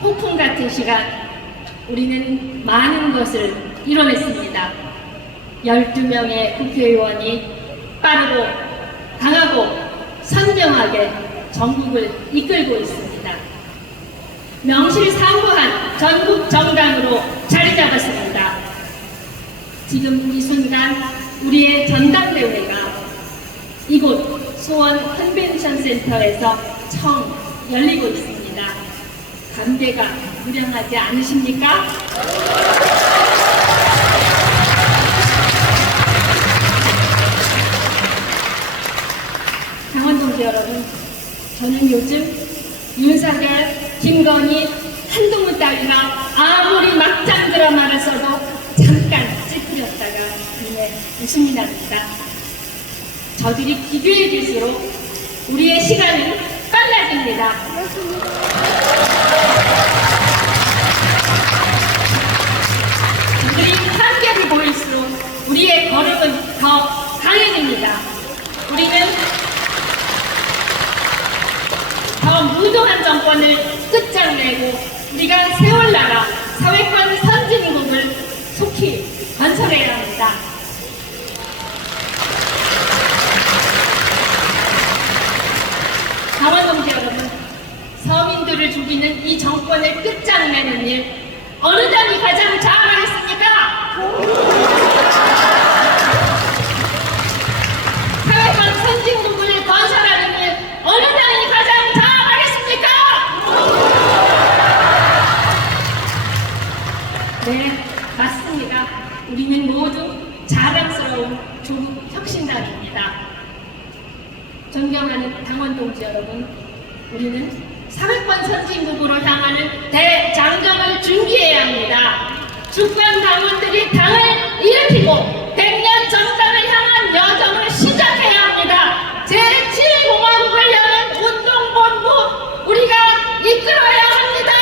폭풍 같은 시간 우리는 많은 것을 이뤄냈습니다. 12명의 국회의원이 빠르고 강하고 선명하게 전국을 이끌고 있습니다. 명실상부한 전국 정당으로 자리 잡았습니다. 지금 이 순간 우리의 전당대회가 이곳 수원 컨벤션 센터에서 처음 열리고 있습니다. 감개가 무량하지 않으십니까? 당원 동지 여러분, 저는 요즘 윤석열, 김건희, 한동훈 따위가 아무리 막장 드라마를 써도 잠깐 찌푸렸다가 이내 웃음이 납니다. 저들이 기괴해질수록 우리의 시간은 빨라집니다. 저들이 한계를 보일수록 우리의 걸음은 더 강해집니다. 우리는 더 무도한 정권을 끝장내고 우리가 세월 나라 사회권 선진국을 속히 건설해야 합니다. 당원 동지 여러분, 서민들을 죽이는 이 정권을 끝장내는 일 어느 당이 가장 잘하겠습니까? 사회권 선진국을 건설하는 일 어느 당이 가장 잘하겠습니까? 네, 맞습니다. 우리는 모두 자랑스러운 조국 혁신당입니다. 존경하는 당원 동지 여러분, 우리는 사회권 선진국으로 향하는 대장정을 준비해야 합니다. 주권 당원들이 당을 일으키고 100년 정당을 향한 여정을 시작해야 합니다. 제7공화국을 향한 운동본부 우리가 이끌어야 합니다.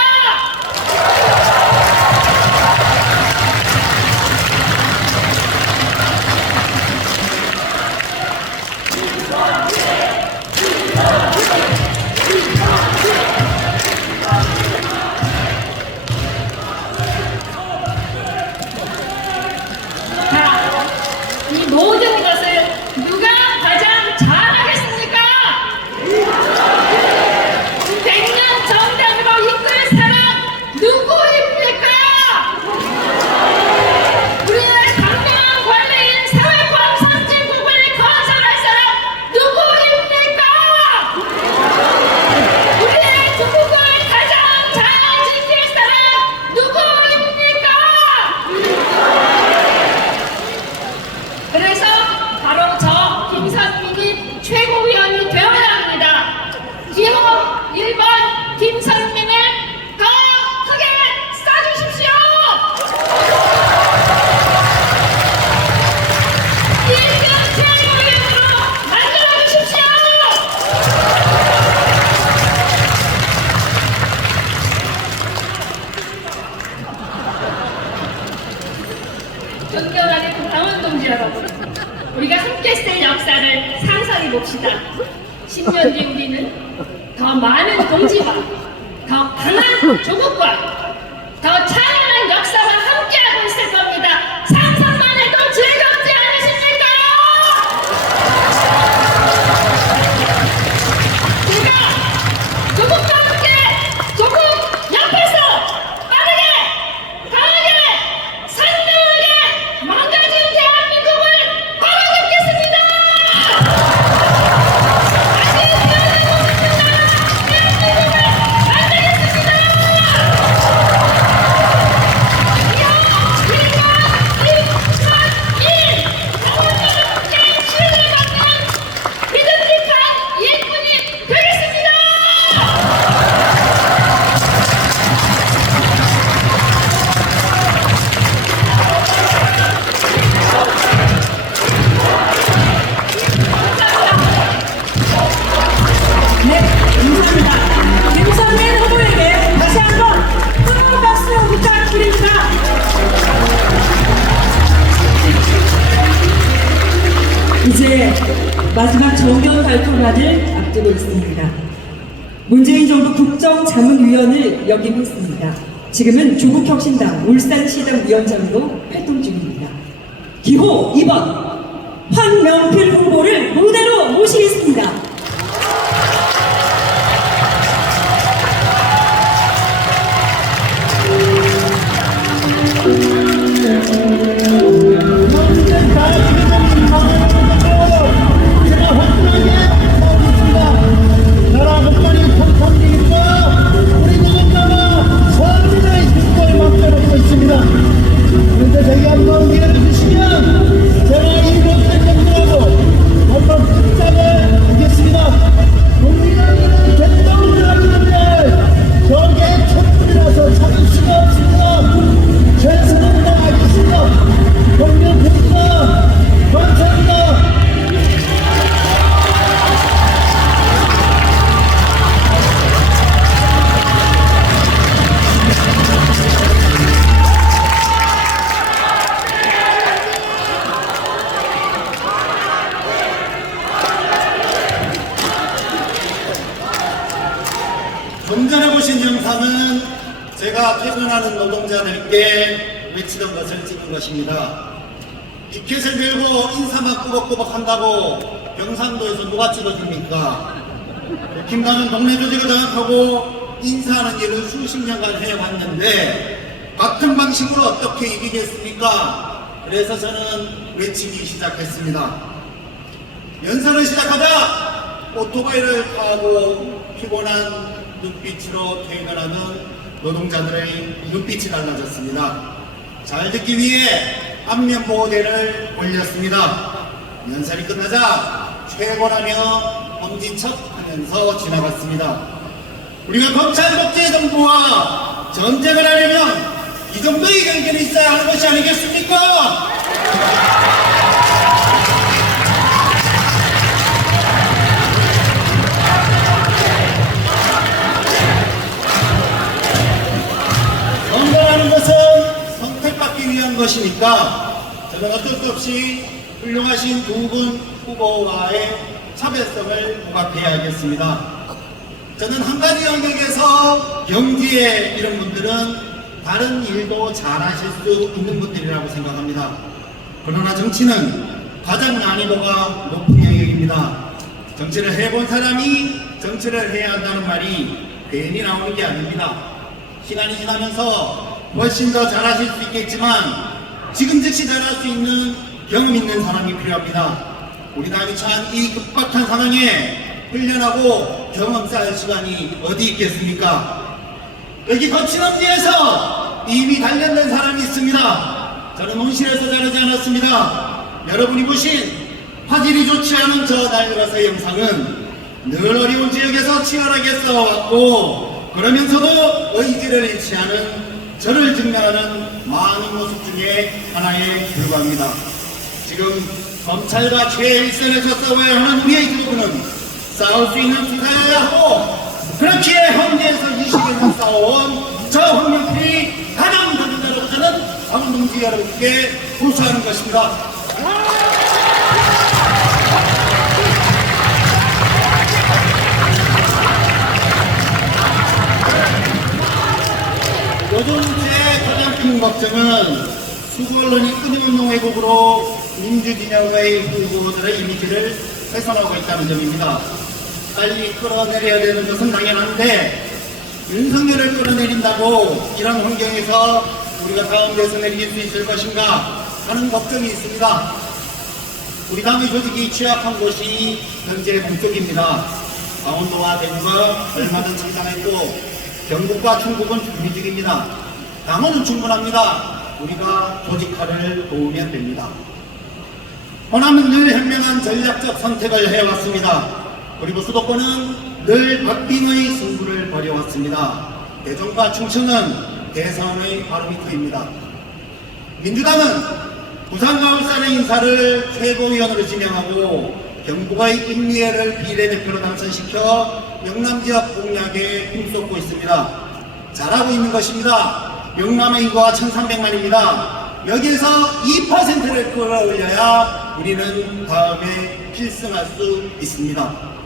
이 모든 것을 누가 가장 잘하겠습니까? 100년 정당으로 이끌 사람 누구입니까? 우리의 강력한 권리인 사회권 선진국을 건설할 사람 누구입니까? 우리의 조국을 가장 잘 지킬 사람 누구입니까? 존경하는 당원 동지 여러분, 우리가 함께 쓸 역사를 상상해 봅시다. 10년 뒤 우리는 더 많은 동지와 더 강한 조국과 더 찬란한 역사와 함께하고 있을 겁니다. 상상만 해도 즐겁지 않으십니까? 제가 조국과 함께 조국 옆에서 빠르게 강하게 선명하게 망가진 대한민국을 걸어뵙겠습니다. 다시 태어나봅니다. 대한민국을 만들겠습니다. 믿음직한 일꾼이 되겠습니다. 네, 감사합니다. 김선민 후보에게 다시 한번 뜨거운 박수 부탁드립니다. 이제 마지막 정견 발표만을 앞두고 있습니다. 문재인 정부 국정자문위원을 역임했습니다. 지금은 조국혁신당 울산시당 위원장으로 활동 중입니다. 기호 2번 황명필 후보를 무대로 모시겠습니다. 그런데 저희 한번 기회를 주시면 제가 이 못된 정부하고 한번 끝장을 보겠습니다. 국민의힘은 대통령을 하는데 저게 촛불이라서 참을 수가 없습니다. 최선을 다하겠습니다. 공명합니다. 감사합니다. 좀 전에 보신 영상은 제가 퇴근하는 노동자들께 외치던 것을 찍은 것입니다. 피켓을 들고 인사만 꾸벅꾸벅 한다고 경상도에서 누가 찍어줍니까? 김남은 동네 조직을 장악하고 인사하는 일을 수십 년간 해왔는데 같은 방식으로 어떻게 이기겠습니까? 그래서 저는 외치기 시작했습니다. 연설을 시작하자 오토바이를 타고 피곤한 눈빛으로 퇴근하는 노동자들의 눈빛이 달라졌습니다. 잘 듣기 위해 안면보호대를 올렸습니다. 연설이 끝나자 최고라며 엄지척 하면서 지나갔습니다. 우리가 검찰독재 정부와 전쟁을 하려면 이 정도의 경계는 있어야 하는 것이 아니겠습니까? 선거라는 것은 선택받기 위한 것이니까 저는 어쩔 수 없이 훌륭하신 두 분 후보와의 차별성을 부각해야겠습니다. 저는 한 가지 영역에서 경지에 이런 분들은 다른 일도 잘하실 수 있는 분들이라고 생각합니다. 그러나 정치는 가장 난이도가 높은 영역입니다. 정치를 해본 사람이 정치를 해야 한다는 말이 괜히 나오는 게 아닙니다. 시간이 지나면서 훨씬 더 잘하실 수 있겠지만 지금 즉시 잘할 수 있는 경험 있는 사람이 필요합니다. 우리 당이 처한 이 급박한 상황에 훈련하고 경험 쌓을 시간이 어디 있겠습니까? 여기 거친 엄지에서 이미 단련된 사람이 있습니다. 저는 온실에서 자라지 않았습니다. 여러분이 보신 화질이 좋지 않은 저 날려서 영상은 늘 어려운 지역에서 치열하게 싸워왔고 그러면서도 의지를 잃지 않은 저를 증명하는 많은 모습 중에 하나에 불과합니다. 지금 검찰과 최일선에서 싸워야 하는 우리의 기록은 싸울 수 있는 수사여야 하고 그렇게 현재에서 20년 싸워온 저 황명필이 가장 먼저라고 저는 당원동지 동지 여러분께 호소하는 것입니다. 요즘 제 가장 큰 걱정은 수구 언론이 끊임없는 왜곡으로 민주진영의 후보들의 이미지를 훼손하고 있다는 점입니다. 빨리 끌어내려야 되는 것은 당연한데 윤석열을 끌어내린다고 이런 환경에서 우리가 다음 대선에 이길 수 있을 것인가 하는 걱정이 있습니다. 우리 당의 조직이 취약한 곳이 현재 동쪽입니다. 강원도와 대구가 얼마 전 성장했고 경북과 충북은 준비 중입니다. 당원은 충분합니다. 우리가 조직화를 도우면 됩니다. 호남은 늘 현명한 전략적 선택을 해왔습니다. 그리고 수도권은 늘 박빙의 승부를 벌여왔습니다. 대전과 충청은 대선의 바로미터입니다. 민주당은 부산과 울산의 인사를 최고위원으로 지명하고 경북의 임미애를 비례대표로 당선시켜 영남지역 공약에 힘쏟고 있습니다. 잘하고 있는 것입니다. 영남의 인구가 1300만입니다. 여기에서 2%를 끌어올려야 우리는 다음에 필승할 수 있습니다.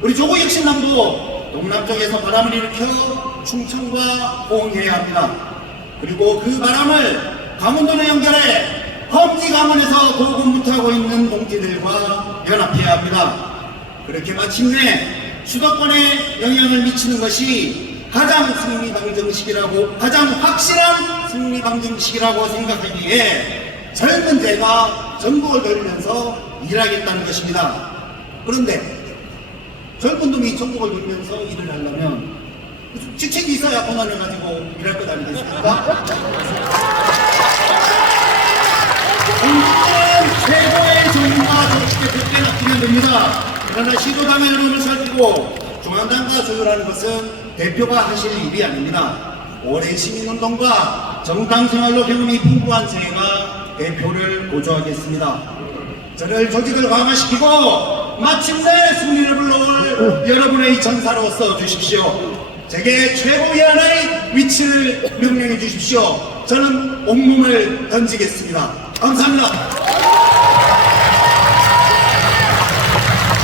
우리 조국혁신당도 동남쪽에서 바람을 일으켜 충청과 호응해야 합니다. 그리고 그 바람을 강원도로 연결해 험지 강원에서 고군분투하고 있는 동지들과 연합해야 합니다. 그렇게 마침내 수도권에 영향을 미치는 것이 가장 승리방정식이라고, 가장 확실한 승리방정식이라고 생각하기에 젊은 제가 전국을 돌면서 일하겠다는 것입니다. 그런데 젊은 놈이 전국을 돌면서 일을 하려면 직책이 있어야 권한을 가지고 일할 것 아니겠습니까? 정치는 최고의 정부가 정치대표께 맡기면 됩니다. 그러나 시도당의 여론을 살피고 중앙당과 조율하는 것은 대표가 하실 일이 아닙니다. 오랜 시민운동과 정당생활로 경험이 풍부한 제가 대표를 고조하겠습니다. 저를 조직을 강화시키고 마침내 승리를 불러올 여러분의 전사로서 주십시오. 제게 최고위원의 위치를 명령해 주십시오. 저는 온몸을 던지겠습니다. 감사합니다.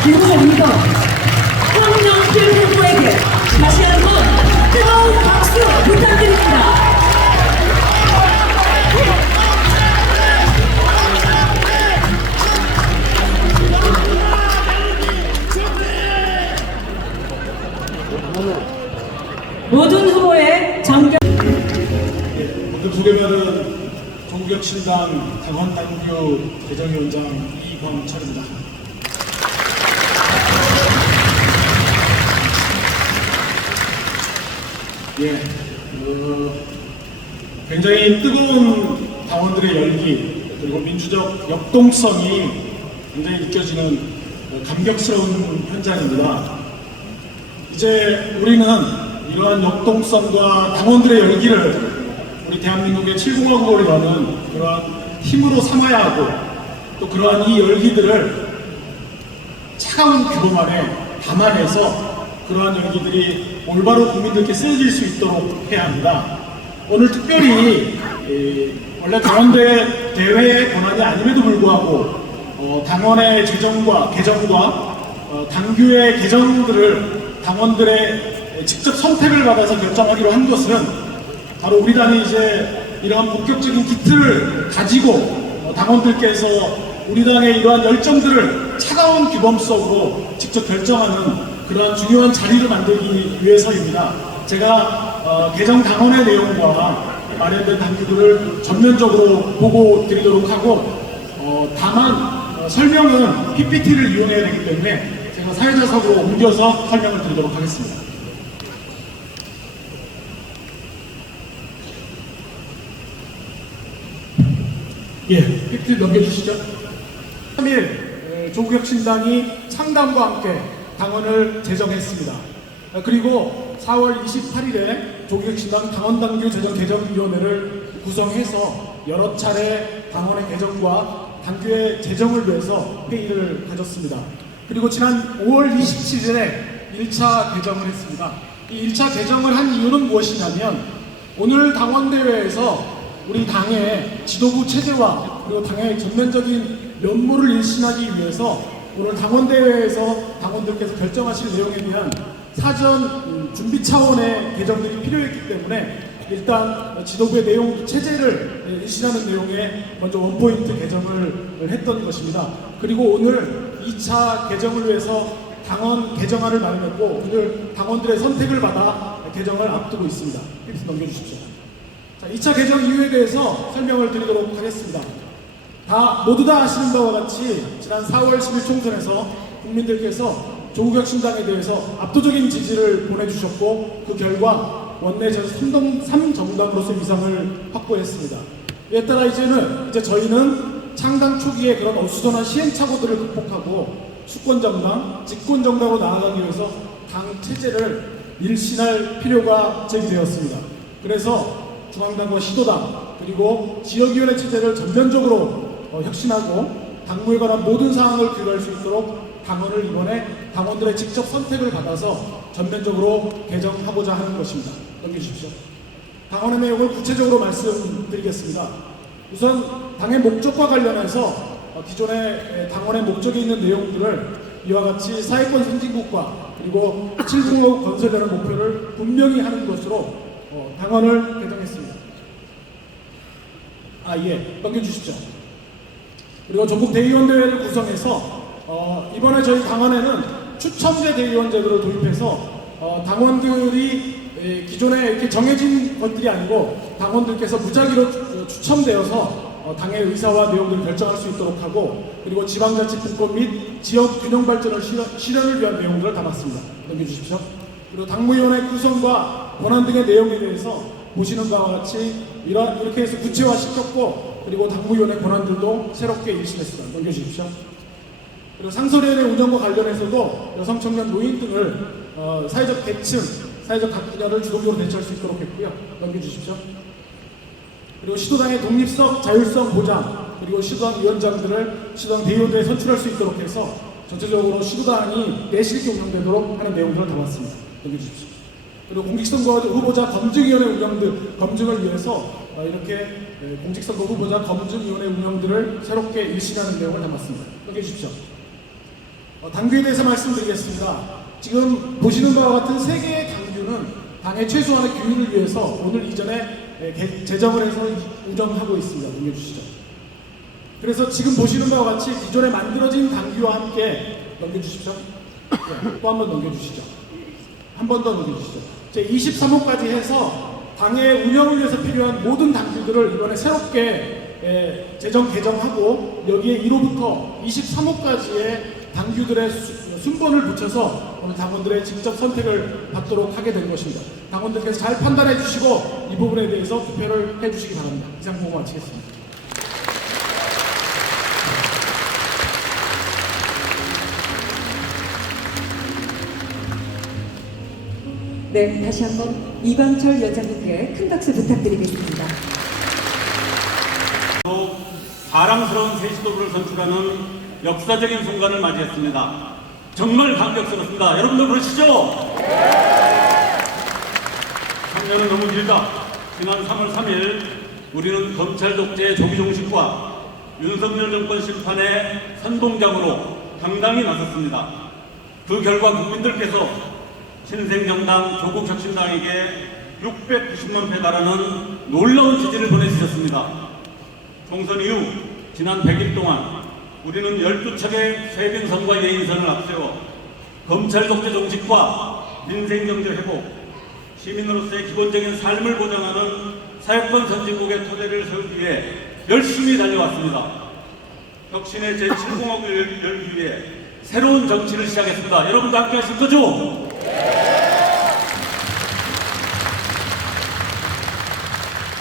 기부의 리더 황영필 후보에게 다시 한번 뜨거운 박수 부탁드립니다. 모든 후보의 정견. 오늘 소개받은 조국혁신당 당원당규 개정위원장 이광철입니다. 굉장히 뜨거운 당원들의 열기 그리고 민주적 역동성이 굉장히 느껴지는 감격스러운 현장입니다. 이제 우리는 이러한 역동성과 당원들의 열기를 우리 대한민국의 7공화국을 여는 그러한 힘으로 삼아야 하고 또 그러한 이 열기들을 차가운 규범 안에 담아내서 그러한 열기들이 올바로 국민들께 쓰여질 수 있도록 해야 합니다. 오늘 특별히 원래 당원대 대회의 권한이 아님에도 불구하고 당원의 재정과 개정과 당규의 개정들을 당원들의 직접 선택을 받아서 결정하기로 한 것은 바로 우리 당이 이제 이러한 본격적인 기틀을 가지고 당원들께서 우리 당의 이러한 열정들을 차가운 규범 속으로 직접 결정하는 그러한 중요한 자리를 만들기 위해서입니다. 제가 개정 당원의 내용과 마련된 당규들을 전면적으로 보고 드리도록 하고 다만 설명은 PPT를 이용해야 되기 때문에 제가 사회자석으로 옮겨서 설명을 드리도록 하겠습니다. PPT 넘겨주시죠. 3일 조국혁신당이 창당과 함께 당원을 제정했습니다. 그리고 4월 28일에 조국혁신당 당원당규 제정 개정위원회를 구성해서 여러 차례 당원의 개정과 당규의 제정을 위해서 회의를 가졌습니다. 그리고 지난 5월 27일에 1차 개정을 했습니다. 이 1차 개정을 한 이유는 무엇이냐면 오늘 당원대회에서 우리 당의 지도부 체제와 그리고 당의 전면적인 면모를 일신하기 위해서 오늘 당원대회에서 당원들께서 결정하실 내용에 대한 사전 준비 차원의 개정들이 필요했기 때문에 일단 지도부의 내용 체제를 일신하는 내용에 먼저 원포인트 개정을 했던 것입니다. 그리고 오늘 2차 개정을 위해서 당원 개정안을 마련했고 오늘 당원들의 선택을 받아 개정을 앞두고 있습니다. 힙스 넘겨주십시오. 자, 2차 개정 이유에 대해서 설명을 드리도록 하겠습니다. 모두 다 아시는 바와 같이 지난 4월 10일 총선에서 국민들께서 조국혁신당에 대해서 압도적인 지지를 보내주셨고 그 결과 원내 제3정당으로서 위상을 확보했습니다. 이에 따라 이제 저희는 창당 초기에 그런 어수선한 시행착오들을 극복하고 수권정당, 집권정당으로 나아가기 위해서 당 체제를 일신할 필요가 제기되었습니다. 그래서 중앙당과 시도당 그리고 지역위원회 체제를 전면적으로 혁신하고 당무에 관한 모든 사항을 규율할 수 있도록 당원을 이번에 당원들의 직접 선택을 받아서 전면적으로 개정하고자 하는 것입니다. 넘겨주십시오. 당원의 내용을 구체적으로 말씀드리겠습니다. 우선 당의 목적과 관련해서 기존의 당원의 목적에 있는 내용들을 이와 같이 사회권 선진국과 그리고 7공화국 건설되는 목표를 분명히 하는 것으로 당원을 개정했습니다. 넘겨주십시오. 그리고 전국 대의원대회를 구성해서 이번에 저희 당원에는 추첨제 대의원 제도를 도입해서 당원들이 기존에 이렇게 정해진 것들이 아니고 당원들께서 무작위로 추첨되어서 당의 의사와 내용들을 결정할 수 있도록 하고 그리고 지방자치 분권 및 지역 균형 발전을 실현을 위한 내용들을 담았습니다. 넘겨주십시오. 그리고 당무위원회 구성과 권한 등의 내용에 대해서 보시는 바와 같이 이렇게 해서 구체화시켰고 그리고 당무위원회 권한들도 새롭게 일신했습니다. 넘겨주십시오. 그리고 상설위원회 운영과 관련해서도 여성, 청년, 노인 등을 사회적 계층, 사회적 각 분야를 주도적으로 대처할 수 있도록 했고요. 넘겨주십시오. 그리고 시도당의 독립성, 자율성 보장, 그리고 시도당 위원장들을 시도당 대의원대에 선출할 수 있도록 해서 전체적으로 시도당이 내실있게 운영되도록 하는 내용들을 담았습니다. 넘겨주십시오. 그리고 공직선거 후보자 검증위원회 운영들, 검증을 위해서 이렇게 공직선거 후보자 검증위원회 운영들을 새롭게 일신하는 내용을 담았습니다. 넘겨주십시오. 당규에 대해서 말씀드리겠습니다. 지금 보시는 바와 같은 3개의 당규는 당의 최소한의 규율을 위해서 오늘 이전에 제정을 해서 운영하고 있습니다. 넘겨주시죠. 그래서 지금 보시는 바와 같이 기존에 만들어진 당규와 함께 넘겨주십시오. 또 한 번 넘겨주시죠. 한 번 더 넘겨주시죠. 제 23호까지 해서 당의 운영을 위해서 필요한 모든 당규들을 이번에 새롭게 제정 개정하고 여기에 1호부터 23호까지의 당규들의 순번을 붙여서 오늘 당원들의 직접 선택을 받도록 하게 된 것입니다. 당원들께서 잘 판단해 주시고 이 부분에 대해서 투표를 해 주시기 바랍니다. 이상 보고 마치겠습니다. 네, 다시 한번 이광철 위원장님께 큰 박수 부탁드리겠습니다. 사랑스러운 새 지도부를 선출하는 역사적인 순간을 맞이했습니다. 정말 감격스럽습니다. 여러분들 그러시죠? 3년은 너무 길다. 지난 3월 3일 우리는 검찰 독재의 조기 종식과 윤석열 정권 심판의 선봉장으로 당당히 나섰습니다. 그 결과 국민들께서 신생정당 조국혁신당에게 690만 표 달하는 놀라운 지지를 보내주셨습니다. 총선 이후 지난 100일 동안 우리는 12척의 쇄빈선과 예인선을 앞세워 검찰 독재 종식과 민생경제 회복, 시민으로서의 기본적인 삶을 보장하는 사회권 선진국의 토대를 세우기 위해 열심히 달려왔습니다. 혁신의 제7공화국을 열기 위해 새로운 정치를 시작했습니다. 여러분도 함께 하실 거죠?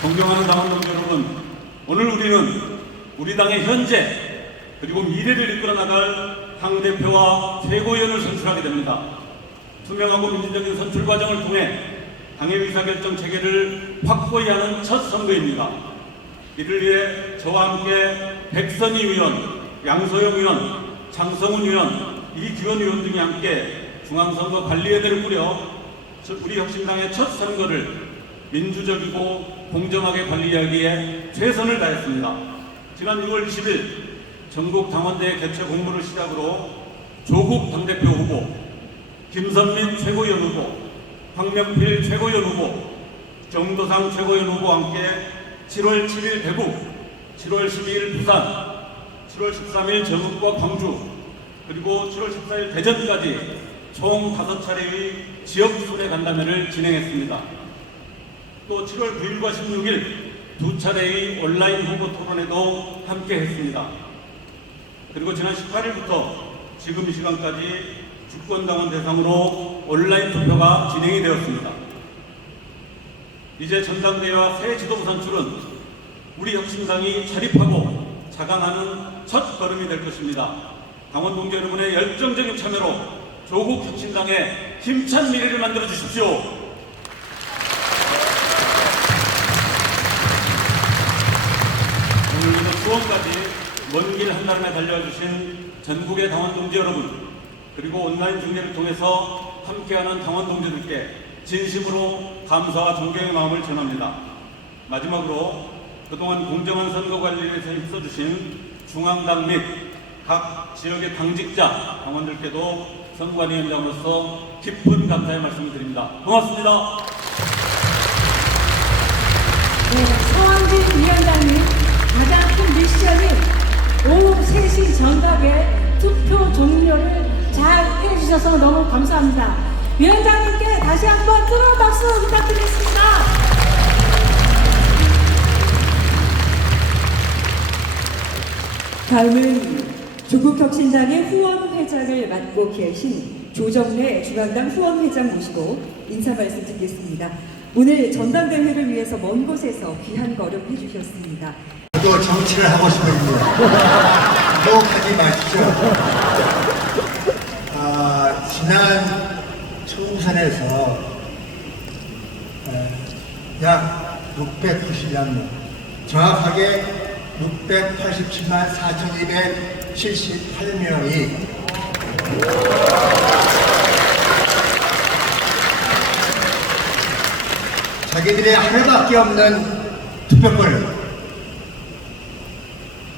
존경하는 당원 동지 여러분, 오늘 우리는 우리 당의 현재 그리고 미래를 이끌어 나갈 당대표와 최고위원을 선출하게 됩니다. 투명하고 민주적인 선출 과정을 통해 당의 의사결정 체계를 확고히 하는 첫 선거입니다. 이를 위해 저와 함께 백선희 의원, 양소영 의원, 장성훈 의원, 이규현 의원 등이 함께 중앙선거관리위원회를 꾸려 우리 혁신당의 첫 선거를 민주적이고 공정하게 관리하기 위해 최선을 다했습니다. 지난 6월 20일 전국 당원대회 개최 공모를 시작으로 조국 당대표 후보, 김선민 최고위원 후보, 황명필 최고위원 후보, 정도상 최고위원 후보와 함께 7월 7일 대구, 7월 12일 부산, 7월 13일 전북과 광주, 그리고 7월 14일 대전까지 총 5차례의 지역 순회 간담회를 진행했습니다. 또 7월 9일과 16일 2차례의 온라인 후보 토론회도 함께 했습니다. 그리고 지난 18일부터 지금 이 시간까지 주권당원 대상으로 온라인 투표가 진행이 되었습니다. 이제 전당대회와 새 지도부 선출은 우리 혁신당이 자립하고 자강하는 첫 걸음이 될 것입니다. 당원 동지 여러분의 열정적인 참여로 조국 혁신당의 힘찬 미래를 만들어 주십시오. 오늘부터 수원까지 먼 길 한달음에 달려와 주신 전국의 당원 동지 여러분, 그리고 온라인 중계를 통해서 함께하는 당원 동지들께 진심으로 감사와 존경의 마음을 전합니다. 마지막으로 그동안 공정한 선거 관리에 위해서 힘써주신 중앙당 및 각 지역의 당직자, 당원들께도 선관위원장으로서 깊은 감사의 말씀을 드립니다. 고맙습니다. 네, 서한진 위원장님 가장 큰 미션이 오후 3시 전각에 투표 종료를 잘 해주셔서 너무 감사합니다. 위원장님께 다시 한번 뜨거운 박수 부탁드리겠습니다. 다음은 조국혁신당의 후원회장을 맡고 계신 조정래 중앙당 후원회장 모시고 인사 말씀 듣겠습니다. 오늘 전당대회를 위해서 먼 곳에서 귀한 걸음 해주셨습니다. 또 정치를 하고 싶습니다. 욕하지 마시죠. 지난 총선에서 약 690명, 정확하게 687만 4,278명이 자기들의 하나밖에 없는 투표권을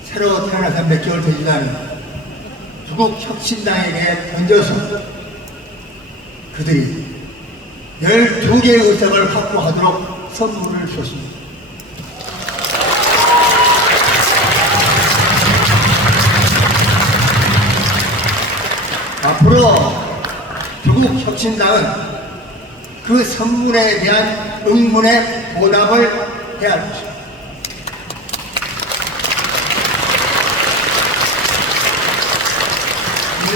새로 태어나서 몇 개월 되지도 않은 조국 혁신당에게 던져서 그들이 12개의 의석을 확보하도록 선물을 줬습니다. 앞으로 조국 혁신당은 그 선물에 대한 응분의 보답을 해야 할 것입니다.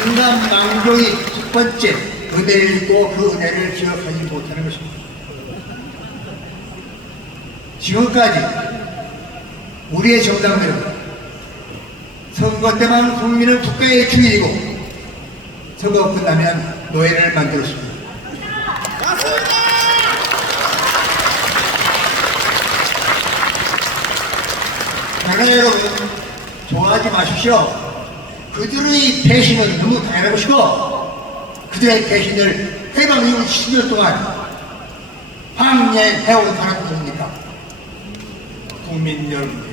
인간 망종이 첫 번째 은혜를 잊고 그 은혜를 기억하지 못하는 것입니다. 지금까지 우리의 정당들은 선거 때만 국민을 국가의 주인이고 선거 끝나면 노예를 만들었습니다. 그러나 여러분, 좋아하지 마십시오. 그들의 배신은 너무 당연한 것이고 그들의 배신을 해방 이후 10년 동안 방해해온 사람이 누굽니까? 국민 여러분.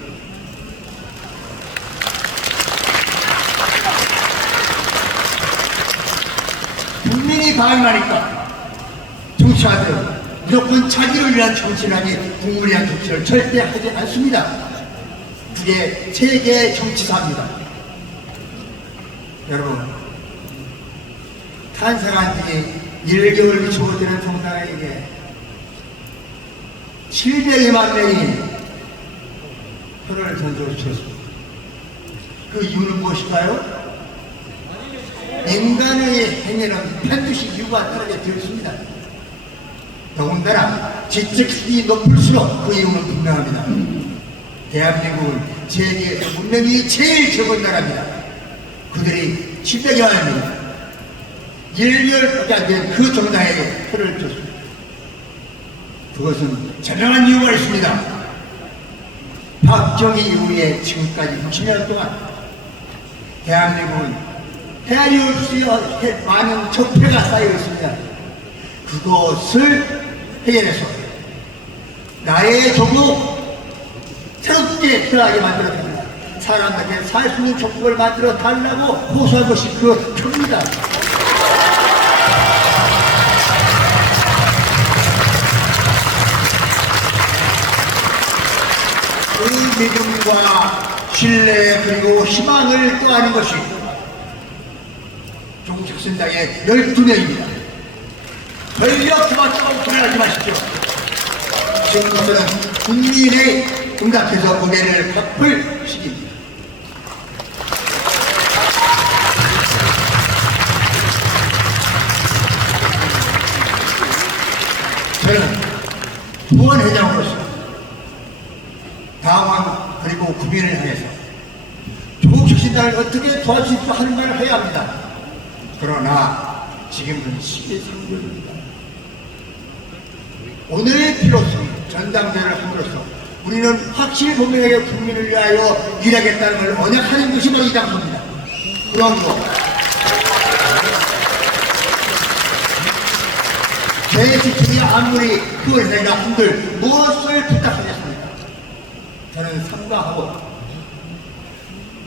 국민이 방해하니까 정치하들은 무조건 자기를 위한 정치를 하니 국민을 위한 정치를 절대 하지 않습니다. 그게 세계의 정치사입니다. 여러분, 탄생한 지 1개월 초되는 정당에게 700만 명이 표를 던져주셨습니다. 그 이유는 무엇일까요? 인간의 행위는 반드시 이유가 따르게 되어 있습니다. 더군다나 지적 수준이 높을수록 그 이유는 분명합니다. 대한민국은 세계에서 문명이 제일 적은 나라입니다. 그들이 700여만 명, 1개월밖에 안 된 그 정당에게 표를 줬습니다. 그것은 자명한 이유가 있습니다. 박정희 이후에 지금까지 60년 동안 대한민국은 헤아릴 수 없는 많은 적폐가 쌓여 있습니다. 그것을 해결해서 나의 조국 새롭게 태어나게 만들어 줍니다. 사람에게 살 수 있는 조국을 만들어 달라고 호소한 것이 그 표입니다. 그 믿음과 신뢰 그리고 희망을 또하는 것이 조국혁신당의 12명입니다. 전력 도와주고 불안하지 마십시오. 지금부터는 국민의 응답해서 은혜를 갚을 시기입니다. 저는 후원회장으로서 당원 그리고 국민을 향해서 조국혁신당을 어떻게 도와줄 수 하는 걸 해야 합니다. 그러나 지금은 시기상조입니다. 오늘 비로소 전당대회를 함으로써 우리는 확실히 분명하게 국민을 위하여 일하겠다는 걸 언약하는 것이 바로 이 장소입니다. 그러므로 제 지침이 아무리 그 회사가 한들 무엇을 부탁하겠습니까? 저는 삼가하고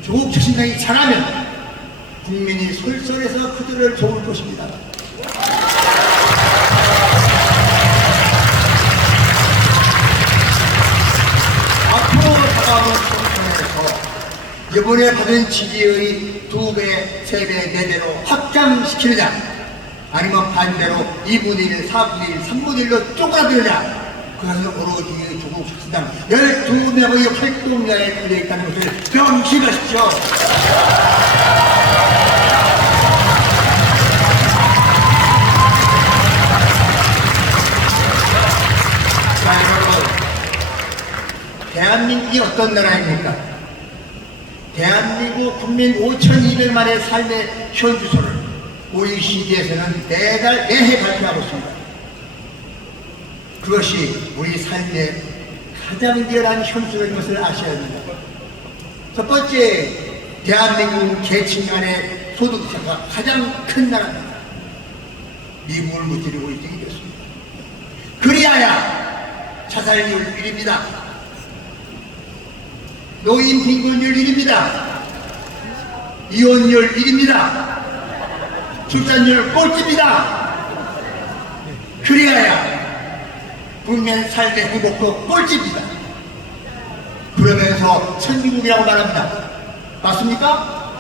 조국혁신당이 잘하면 국민이 솔솔해서 그들을 도울 것입니다. 앞으로 다가오는 총선에서 이번에 받은 지지의 2배, 3배, 4배로 확장시키느냐 아니면 반대로 2분의 1, 4분의 1, 3분의 1로 쪼그라들느냐 그것은 오로지 조국혁신당 12명의 활동량에 걸려있다는 것을 명심하십시오. 자, 여러분, 대한민국이 어떤 나라입니까? 대한민국 국민 5,200만의 삶의 현주소를 OECD에서는 매해 발표하고 있습니다. 그것이 우리 삶의 가장 뛰어난 현수인 것을 아셔야 합니다. 첫 번째, 대한민국 계층 간의 소득차가 가장 큰 나라입니다. 미국을 무찌르고 있게 되었습니다. 그리하여 자살률 1위입니다. 노인 빈곤율 1위입니다. 이혼율 1위입니다. 출산율 꼴찌입니다. 그리하여 국민 삶의 행복도 꼴찌입니다. 그러면서 선진국이라고 말합니다. 맞습니까?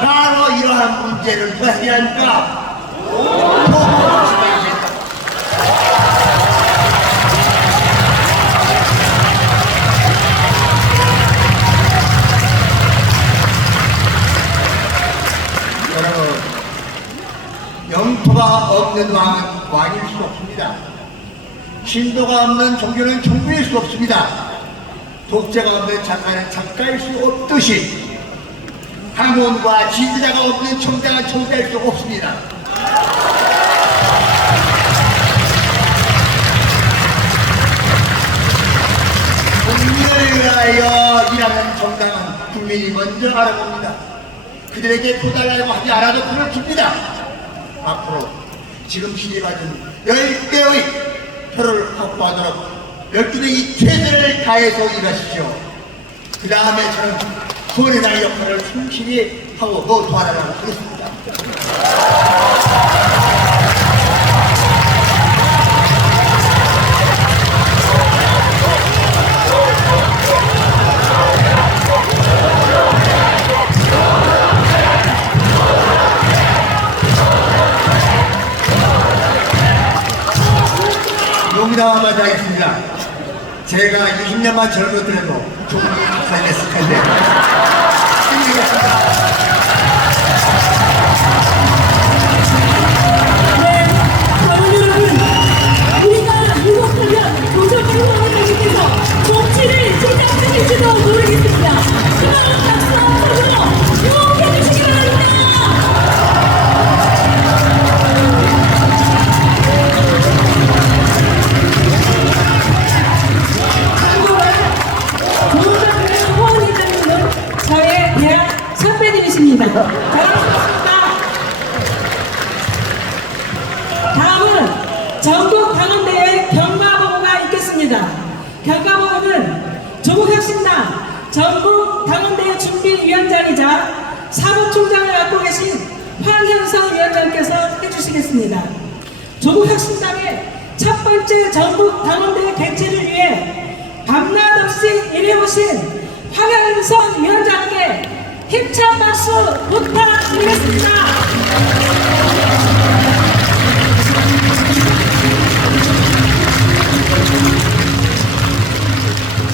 바로 이러한 문제를 누가 해결합니까? 여러분, 영토가 없는 왕은 왕일 수 없습니다. 신도가 없는 종교는 종교일 수 없습니다. 독재가 없는 작가는 작가일 수 없듯이 강원과 지지자가 없는 총장은 총장일 수 없습니다. 국민을 위하여 일하는 정당은 국민이 먼저 알아봅니다. 그들에게 도달하려고 하지 않아도 그를 줍니다. 앞으로 지금 시집받은 10배의 표를 확보하도록 12명이 최선을 다해서 일하십시오. 그 다음에 저는 후원회장의 역할을 충실히 하고 도와달라고 하겠습니다. 농담하지 하겠습니다. 제가 20년만 젊었더라도 조국이 박살냈을 텐데. 힘내겠습니다. 우리가 유혹하면 도저히 후원회장님께서 정치를 제작하실지도 모르겠습니다. 희망을 박수로 유혹해 주시기 바랍니다. 저의 대학 선배님이십니다. 잘하셨습니다. 다음은 전국 당원대회 경마보고가 있겠습니다. 결과보고는 조국혁신당 전국 당원대회 준비위원장이자 사무총장을 맡고 계신 황현성 위원장께서 해주시겠습니다. 조국혁신당의 첫 번째 전국 당원대회 개최를 위해 밤낮 없이 일해오신 황현성 위원장께 힘찬 박수 부탁드리겠습니다.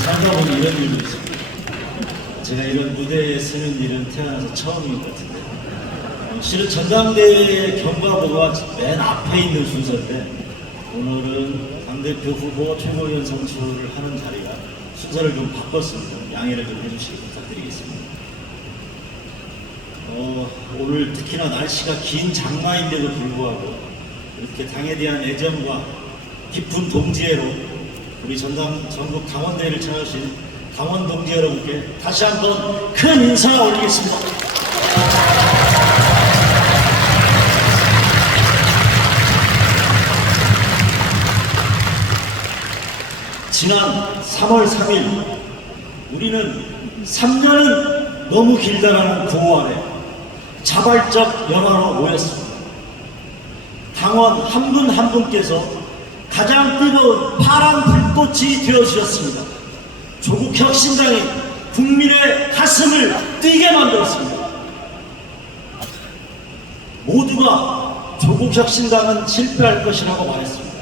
살다 보니 이런 일도 있습니다. 제가 이런 무대에 서는 일은 태어나서 처음인 것 같은데, 실은 전당대회 경과보고가 맨 앞에 있는 순서인데, 오늘은 당대표 후보 최고위원 선출을 하는 자리가 순서를 좀 바꿨습니다. 양해를 좀 해주시기 부탁드리겠습니다. 오늘 특히나 날씨가 긴 장마인데도 불구하고 이렇게 당에 대한 애정과 깊은 동지애로 우리 전국 당원대회를 찾아오신 당원 동지 여러분께 다시 한번 큰 인사 올리겠습니다. 지난 3월 3일 우리는 3년은 너무 길다라는 구호 아래 자발적 연화로 모였습니다. 당원 한 분 한 분께서 가장 뜨거운 파란 불꽃이 되어주셨습니다. 조국 혁신당이 국민의 가슴을 뛰게 만들었습니다. 모두가 조국 혁신당은 실패할 것이라고 말했습니다.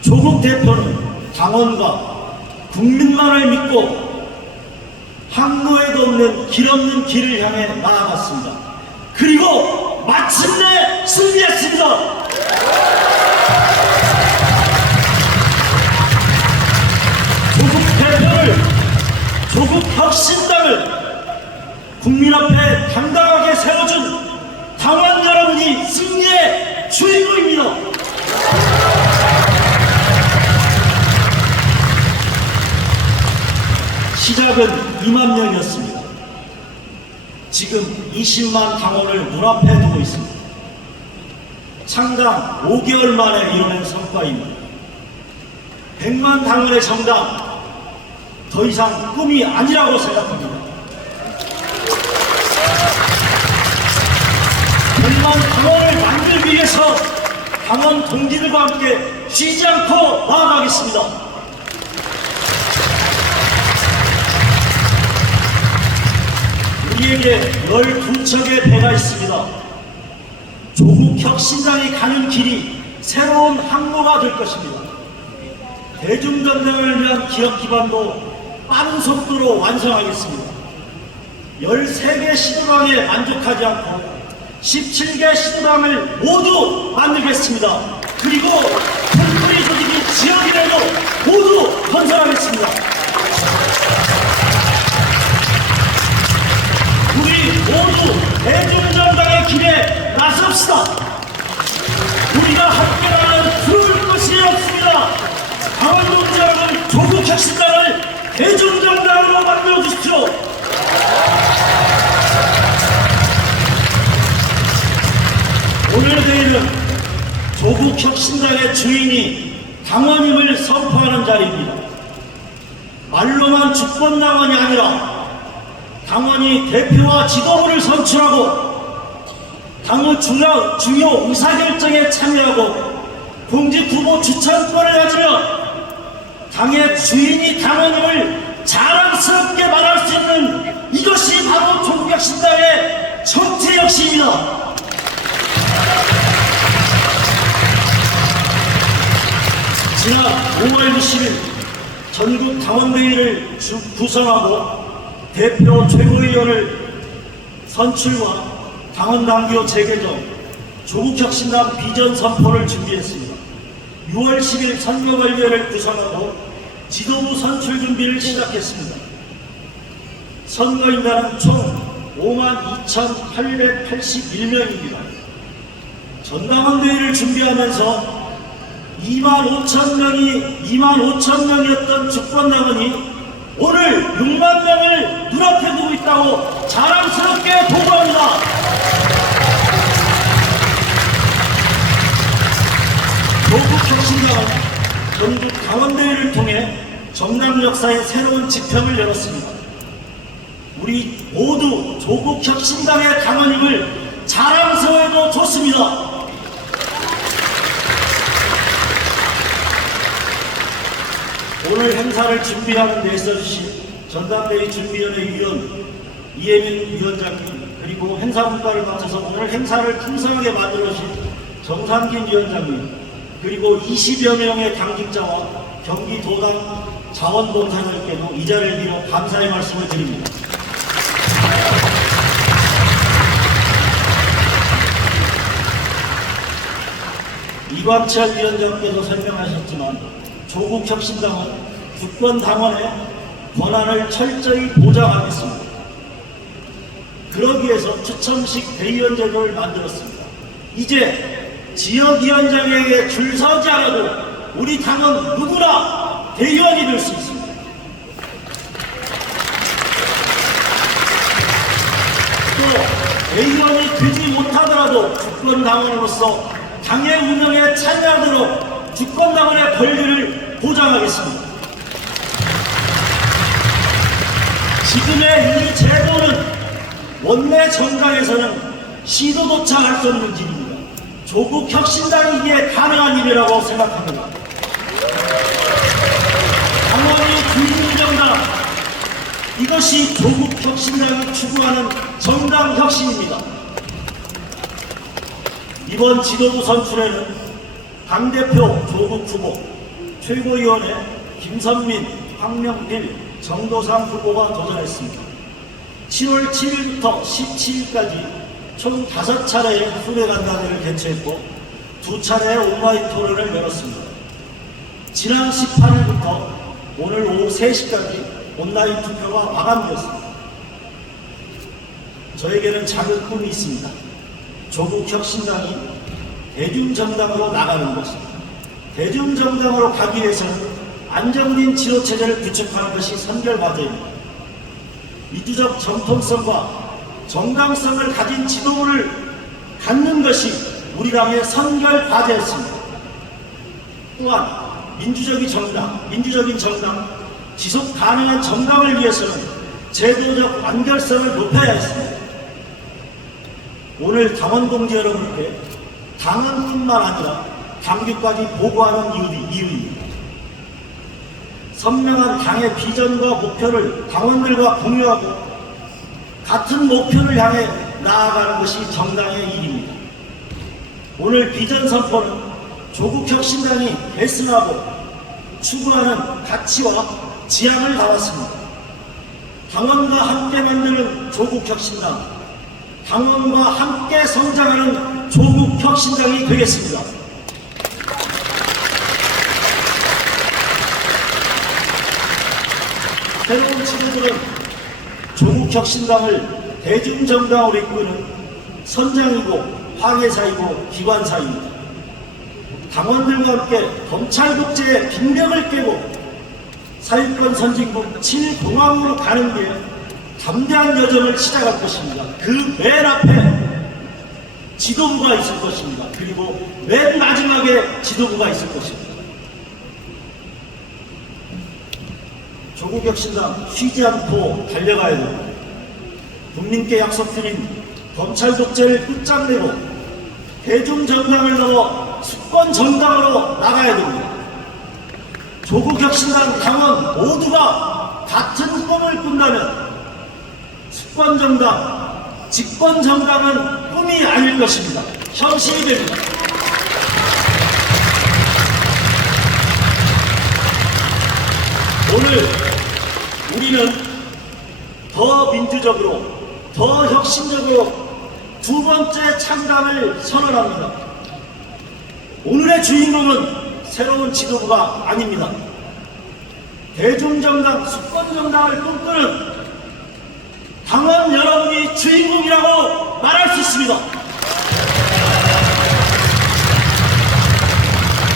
조국 대표는 당원과 국민만을 믿고 항로에도 없는 길 없는 길을 향해 나아갔습니다. 그리고 마침내 승리했습니다. 조국 대표를, 조국 혁신당을 국민 앞에 당당하게 세워준 당원 여러분이 승리의 주인공입니다. 시작은 2만 명이었습니다. 지금 20만 당원을 눈앞에 두고 있습니다. 창당 5개월 만에 이뤄낸 성과입니다. 100만 당원의 정당, 더 이상 꿈이 아니라고 생각합니다. 100만 당원을 만들기 위해서 당원 동지들과 함께 쉬지 않고 나아가겠습니다. 우리에게 12척의 배가 있습니다. 조국 혁신당이 가는 길이 새로운 항로가 될 것입니다. 대중전당을 위한 기업 기반도 빠른 속도로 완성하겠습니다. 13개 시도당에 만족하지 않고 17개 시도당을 모두 만들겠습니다. 그리고 콘크리 조직이 지역이라도 모두 건설하겠습니다. 우리 모두 대중정당의 길에 나섭시다. 우리가 함께 나가는 두려울 것이 없습니다. 당원동지 여러분, 조국 혁신당을 대중정당으로 만들어 주십시오. 오늘 대회는 조국 혁신당의 주인이 당원임을 선포하는 자리입니다. 말로만 주권당원이 아니라 당원이 대표와 지도부를 선출하고 당의 중요 의사결정에 참여하고 공직 후보 추천권을 가지며 당의 주인이 당원임을 자랑스럽게 말할 수 있는 이것이 바로 조국혁신당의 정체 혁신입니다. 지난 5월 20일 전국 당원대회를 구성하고 대표 최고위원을 선출과 당원당규 재개정, 조국혁신당 비전 선포를 준비했습니다. 6월 10일 선거관리위원회를 구성하고 지도부 선출 준비를 시작했습니다. 선거인단은 총 52,881명입니다. 전당원대회를 준비하면서 25,000명이었던 주권당원이 오늘 6만 명을 눈앞에 두고 있다고 자랑스럽게 보고합니다. 조국혁신당은 전국 당원대회를 통해 정당 역사의 새로운 지평을 열었습니다. 우리 모두 조국혁신당의 당원임을 자랑스러워해도 좋습니다. 오늘 행사를 준비하는 데 있어주신 전당대회 준비위원회 위원 이혜민 위원장님, 그리고 행사 문과를 맡아서 오늘 행사를 풍성하게 만들어주신 정상진 위원장님, 그리고 20여 명의 당직자와 경기도당 자원봉사자들께도 이 자리를 빌어 감사의 말씀을 드립니다. 이광철 위원장께서 설명하셨지만 조국혁신당은 주권당원의 권한을 철저히 보장하겠습니다. 그러기 위해서 추첨식 대의원 제도를 만들었습니다. 이제 지역위원장에게 줄 서지 않아도 우리 당은 누구나 대의원이 될 수 있습니다. 또 대의원이 되지 못하더라도 주권당원으로서 당의 운영에 참여하도록 주권당원의 권리를 보장하겠습니다. 지금의 이 제도는 원내 정당에서는 시도조차 할 수 없는 일입니다. 조국혁신당이기에 가능한 일이라고 생각합니다. 당원이 주인 정당, 이것이 조국혁신당이 추구하는 정당혁신입니다. 이번 지도부 선출에는 당대표 조국 후보, 최고위원회 김선민, 황명길, 정도상 후보가 도전했습니다. 7월 7일부터 17일까지 총 5차례의 후배간담회를 개최했고 2차례의 온라인 토론을 열었습니다. 지난 18일부터 오늘 오후 3시까지 온라인 투표가 마감되었습니다. 저에게는 작은 꿈이 있습니다. 조국혁신당이 대중정당으로 나가는 것입니다. 대중정당으로 가기 위해서는 안정된 지도체제를 구축하는 것이 선결 과제입니다. 민주적 정통성과 정당성을 가진 지도부를 갖는 것이 우리 당의 선결 과제였습니다. 또한 민주적인 정당, 지속 가능한 정당을 위해서는 제도적 완결성을 높여야 했습니다. 오늘 당원동지 여러분께 당원뿐만 아니라 당규까지 보고하는 이유입니다. 선명한 당의 비전과 목표를 당원들과 공유하고 같은 목표를 향해 나아가는 것이 정당의 일입니다. 오늘 비전 선포는 조국혁신당이 계승하고 추구하는 가치와 지향을 담았습니다. 당원과 함께 만드는 조국혁신당, 당원과 함께 성장하는 조국혁신당이 되겠습니다. 새로운 지도부는 조국혁신당을 대중정당으로 이끄는 선장이고 화계사이고 기관사입니다. 당원들과 함께 검찰 독재의 빈벽을 깨고 사회권 선진국 7공항으로 가는 게 담대한 여정을 시작할 것입니다. 그 맨 앞에 지도부가 있을 것입니다. 그리고 맨 마지막에 지도부가 있을 것입니다. 조국혁신당 쉬지 않고 달려가야 됩니다. 국민께 약속드린 검찰 독재를 끝장내고 대중정당을 넘어 수권정당으로 나가야 됩니다. 조국혁신당 당원 모두가 같은 꿈을 꾼다면 수권정당, 집권정당은 꿈이 아닐 것입니다. 현실이 됩니다. 오늘 우리는 더 민주적으로, 더 혁신적으로 두 번째 창당을 선언합니다. 오늘의 주인공은 새로운 지도부가 아닙니다. 대중정당, 수권정당을 꿈꾸는 당원 여러분이 주인공이라고 말할 수 있습니다.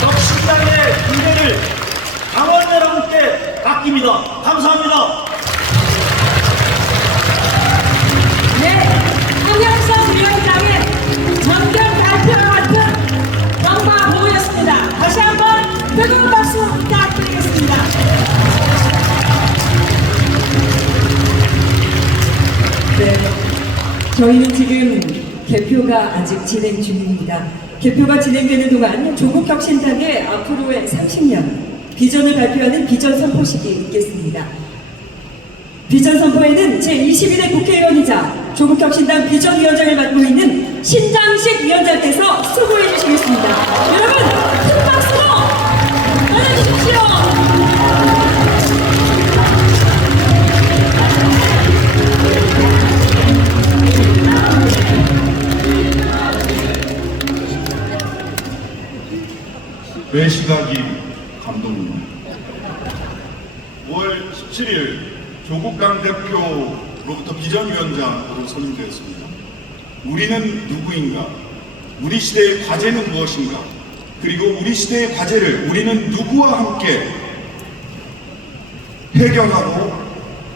혁신당의 미래를 당원 여러분께 맡깁니다. 감사합니다. 네, 황영선 위원장의 전격 발표와 같은 경과 보고였습니다. 다시 한번 뜨거운 박수 부탁드리겠습니다. 저희는 지금 개표가 아직 진행 중입니다. 개표가 진행되는 동안 조국혁신당의 앞으로의 30년 비전을 발표하는 비전 선포식이 있겠습니다. 비전 선포에는 제21대 국회의원이자 조국혁신당 비전위원장을 맡고 있는 신장식 위원장께서 수고해 주시겠습니다. 여러분 큰 박수로 맞아주십시오. 외시각이 감독님 5월 17일 조국당 대표로부터 비전위원장으로 선임되었습니다. 우리는 누구인가? 우리 시대의 과제는 무엇인가? 그리고 우리 시대의 과제를 우리는 누구와 함께 해결하고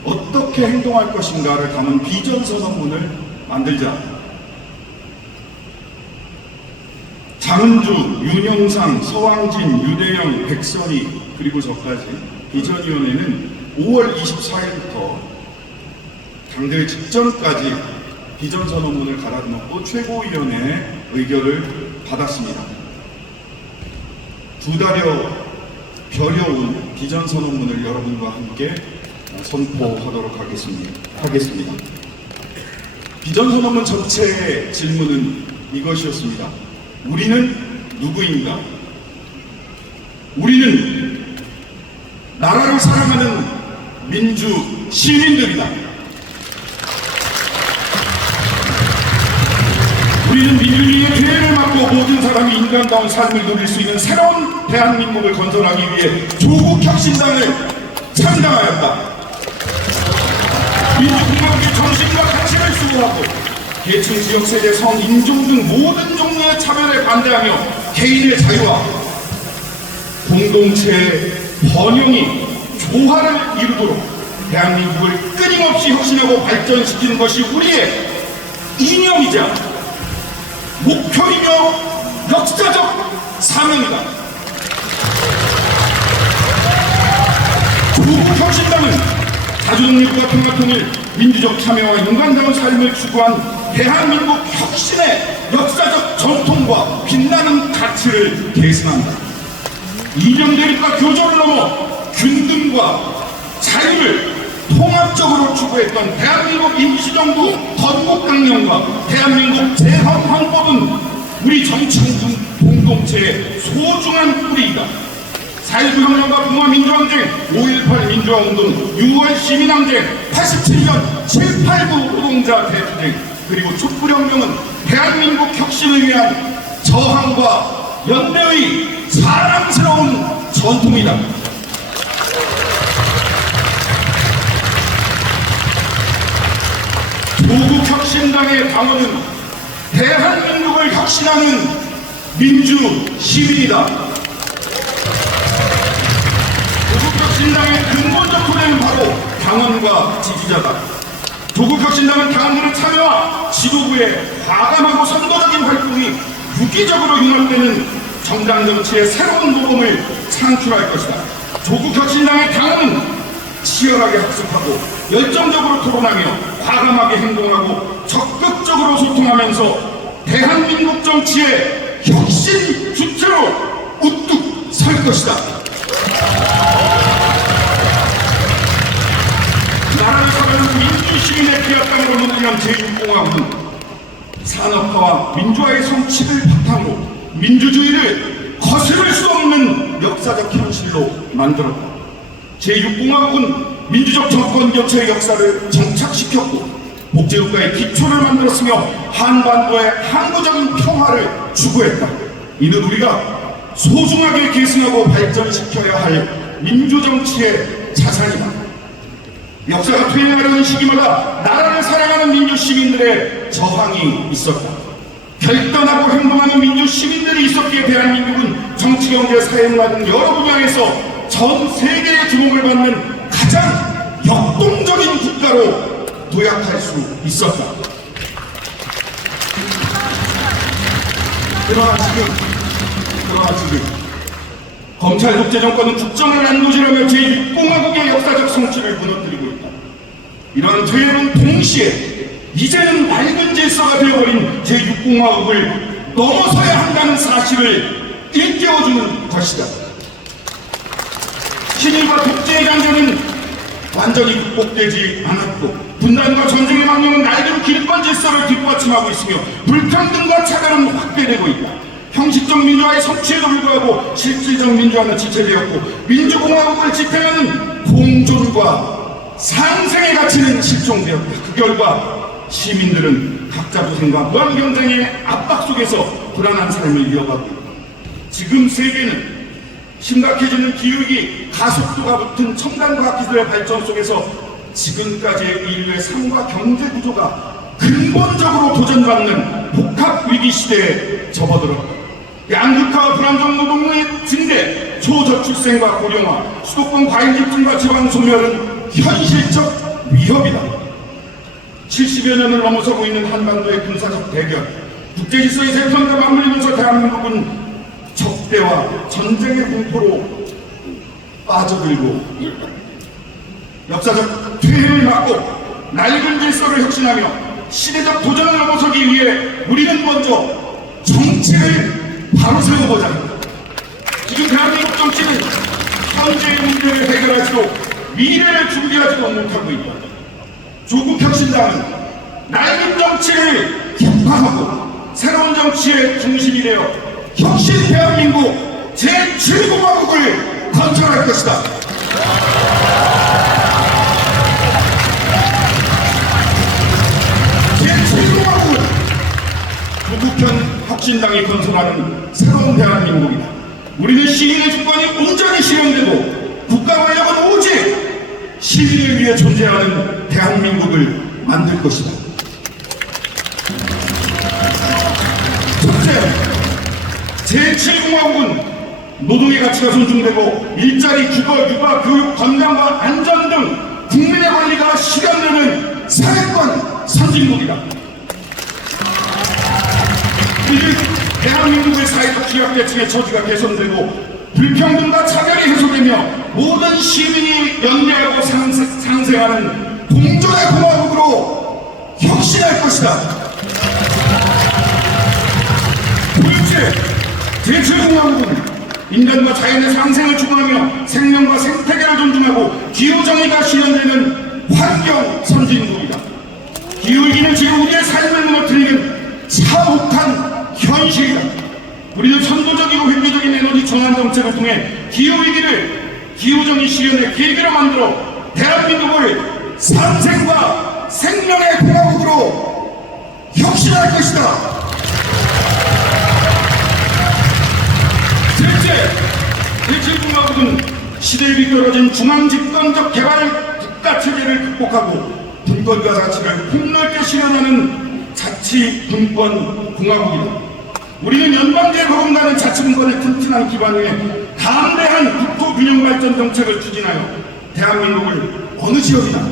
어떻게 행동할 것인가를 담은 비전선언문을 만들자. 장은주, 윤영상, 서왕진, 유대영, 백선희 그리고 저까지 비전위원회는 5월 24일부터 당대회 직전까지 비전선언문을 갈아넣고 최고위원회의 의결을 받았습니다. 두 달여 벼려온 비전선언문을 여러분과 함께 선포하도록 하겠습니다. 비전선언문 전체의 질문은 이것이었습니다. 우리는 누구인가? 우리는 나라를 사랑하는 민주 시민들이다. 우리는 민주주의의 죄를 막고 모든 사람이 인간다운 삶을 누릴 수 있는 새로운 대한민국을 건설하기 위해 조국혁신당을 창당하였다. 민주공화국의 정신과 가치를 수호하고 계층, 지역, 세대, 성, 인종 등 모든 종류의 차별에 반대하며 개인의 자유와 공동체의 번영이 조화를 이루도록 대한민국을 끊임없이 혁신하고 발전시키는 것이 우리의 이념이자 목표이며 역사적 사명이다. 조국혁신당은 자주독립과 평화통일, 민주적 참여와 인간다운 삶을 추구한 대한민국 혁신의 역사적 전통과 빛나는 가치를 계승한다. 이념 대립과 교조를 넘어 균등과 자유를 통합적으로 추구했던 대한민국 임시정부 건국강령과 대한민국 재헌헌법은 우리 정치운동 공동체의 소중한 뿌리이다. 4.19 혁명과 봉화민주항쟁, 5.18 민주화운동, 6월 시민항쟁, 87년 7.89 노동자 대투쟁, 그리고 촛불혁명은 대한민국 혁신을 위한 저항과 연대의 사랑스러운 전통이다. 조국혁신당의 당원은 대한민국을 혁신하는 민주 시민이다. 조국혁신당의 근본적 토대는 바로 당원과 지지자다. 조국혁신당은 당원들의 참여와 지도부의 과감하고 선도적인 활동이 유기적으로 융합되는 정당 정치의 새로운 모범을 창출할 것이다. 조국혁신당의 당원은 치열하게 학습하고 열정적으로 토론하며 과감하게 행동하고 적극적으로 소통하면서 대한민국 정치의 혁신 주체로 우뚝 설 것이다. 나라를 사랑하는 민주시민의 피아땅으로 문명한 제6공화국은 산업화와 민주화의 성취를 바탕으로 민주주의를 거스를 수 없는 역사적 현실로 만들었다. 제6공화국은 민주적 정권 교체의 역사를 정착시켰고 복제국가의 기초를 만들었으며 한반도의 항구적인 평화를 추구했다. 이는 우리가 소중하게 계승하고 발전시켜야 할 민주정치의 자산이다. 역사가 퇴행하려는 시기마다 나라를 사랑하는 민주시민들의 저항이 있었다. 결단하고 행동하는 민주시민들이 있었기에 대한민국은 정치, 경제, 사회문화 등 여러 분야에서 전 세계의 주목을 받는 가장 역동적인 국가로 도약할 수 있었다. 그러나 지금 검찰 독재 정권은 국정을 난도질하며 제6공화국의 역사적 성취를 무너뜨리고 있다. 이러한 퇴행은 동시에 이제는 낡은 질서가 되어버린 제6공화국을 넘어서야 한다는 사실을 일깨워주는 것이다. 친일과 독재의 강조는 완전히 극복되지 않았고 분단과 전쟁의 망령은 낡은 기득권 질서를 뒷받침하고 있으며 불평등과 차별은 확대되고 있다. 형식적 민주화의 성취에도 불구하고 실질적 민주화는 지체되었고 민주공화국을 지탱하는 공존과 상생의 가치는 실종되었다. 그 결과 시민들은 각자 도생과 무한 경쟁의 압박 속에서 불안한 삶을 이어가고 있다. 지금 세계는 심각해지는 기후위기, 가속도가 붙은 첨단과학기술의 발전 속에서 지금까지의 인류의 삶과 경제 구조가 근본적으로 도전받는 복합위기 시대에 접어들었다. 양극화와 불안정 노동의 증대, 초저출생과 고령화, 수도권 과잉 집중과 지방 소멸은 현실적 위협이다. 70여 년을 넘어서고 있는 한반도의 군사적 대결, 국제질서의 재편과 맞물리면서 대한민국은 적대와 전쟁의 공포로 빠져들고 역사적 퇴행을 막고 낡은 질서를 혁신하며 시대적 도전을 넘어서기 위해 우리는 먼저 정치를 바로 세워보자 합니다. 지금 대한민국 정치는 현재의 문제를 해결하지도 미래를 준비하지도 못하고 있다. 조국 혁신당은 낡은 정치를 격파하고 새로운 정치의 중심이 되어 혁신 대한민국 제7공화국을 건설할 것이다. 제7공화국은 조국현 혁신당이 건설하는 새로운 대한민국이다. 우리는 시민의 주권이 온전히 실현되고 국가 권력은 오직 시민을 위해 존재하는 대한민국을 만들 것이다. 첫째, 제7공화국은 노동의 가치가 존중되고 일자리, 주거, 육아, 교육, 건강과 안전 등 국민의 권리가 실현되는 사회권 선진국이다. 이는 대한민국의 사회적 취약계층의 처지가 개선되고 불평등과 차별이 해소되며 모든 시민이 연대하고 상생하는 공존의 공화국으로 혁신할 것이다. 둘째, 제7공화국은 인간과 자연의 상생을 추구하며 생명과 생태계를 존중하고 기후정의가 실현되는 환경 선진국이다. 기후위기는 지금 우리의 삶을 무너뜨리는 참혹한 현실이다. 우리는 선도적이고 획기적인 에너지 전환 정책을 통해 기후위기를 기후정의 실현의 계기로 만들어 대한민국을 상생과 생명의 공화국으로 혁신할 것이다. 제7공화국은 시대에 비껴러진 중앙집권적 개발 국가체제를 극복하고 분권과 자치를 폭넓게 실현하는 자치분권 공화국이다. 우리는 연방제 거론가는 자치분권의 튼튼한 기반 위에 담대한 국토균형발전 정책을 추진하여 대한민국을 어느 지역이나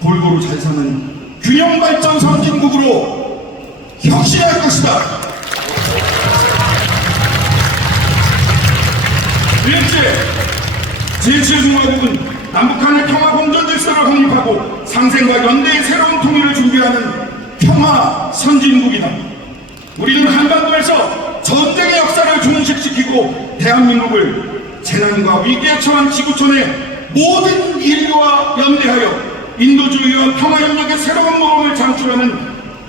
골고루 잘 사는 균형발전 선진국으로 혁신할 것이다. 넷째, 제7공화국은 남북한의 평화 공존 질서를 확립하고 상생과 연대의 새로운 통일을 준비하는 평화 선진국이다. 우리는 한반도에서 전쟁의 역사를 종식시키고 대한민국을 재난과 위기에 처한 지구촌의 모든 인류와 연대하여 인도주의와 평화협력의 새로운 모험을 창출하는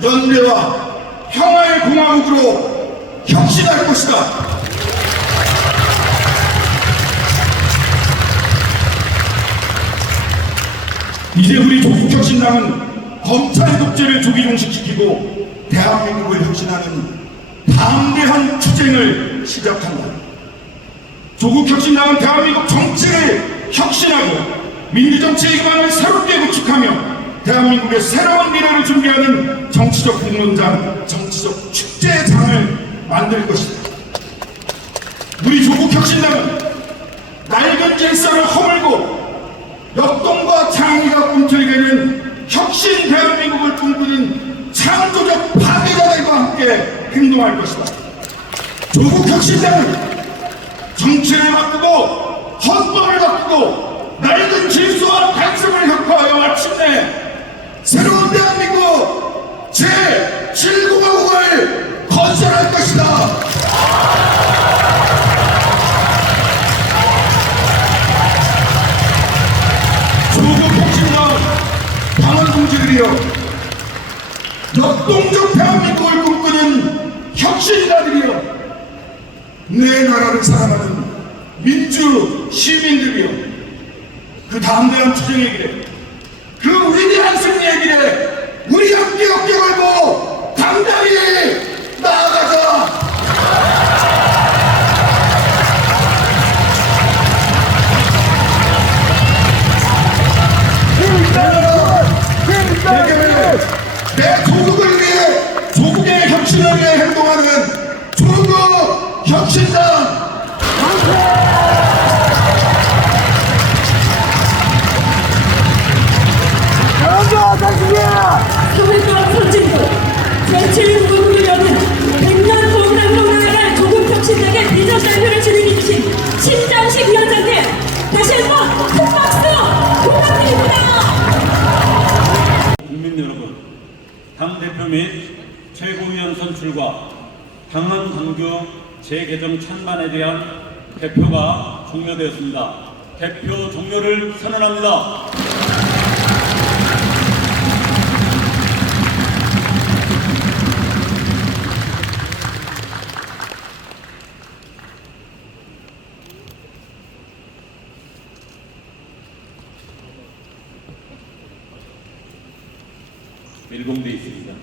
연대와 평화의 공화국으로 혁신할 것이다. 이제 우리 조국혁신당은 검찰 독재를 조기종식시키고 대한민국을 혁신하는 담대한 투쟁을 시작한다. 조국혁신당은 대한민국 정치를 혁신하고 민주정치의 기반을 새롭게 구축하며 대한민국의 새로운 미래를 준비하는 정치적 공론장, 정치적 축제장을 만들 것이다. 우리 조국혁신당은 낡은 질서를 허물고 역동과 창의가 꿈틀대는 혁신 대한민국을 꿈꾸는 창조적 파괴자들과 함께 행동할 것이다. 조국혁신당은 정치를 바꾸고 헌법을 바꾸고 낡은 질서와 단속을 혁파하여 마침내 새로운 대한민국 제7공화국을 건설할 것이다. 조국 혁신당 당원동지들이여, 역동적 대한민국을 꿈꾸는 혁신가들이여, 내 나라를 사랑하는 민주 시민들이여, 그 담대한 투쟁의 길에, 그 위대한 승리의 길에 우리 함께 어깨 걸고 당당히 나아가자. 내 조국을 위해, 조국의 혁신을 위해 행동하는 조국 혁신당. 서울권 선진국 제7공화국을 여는 100년 동남으로 나아갈 조국 혁신당의 비전 발표를 진행해주신 신장식 위원장님 다시 한번 큰 박수 부탁드립니다. 국민 여러분, 당대표 및 최고위원 선출과 당헌 당규 재개정 찬반에 대한 개표가 종료되었습니다. 개표 종료를 선언합니다. 밀봉돼 있습니다.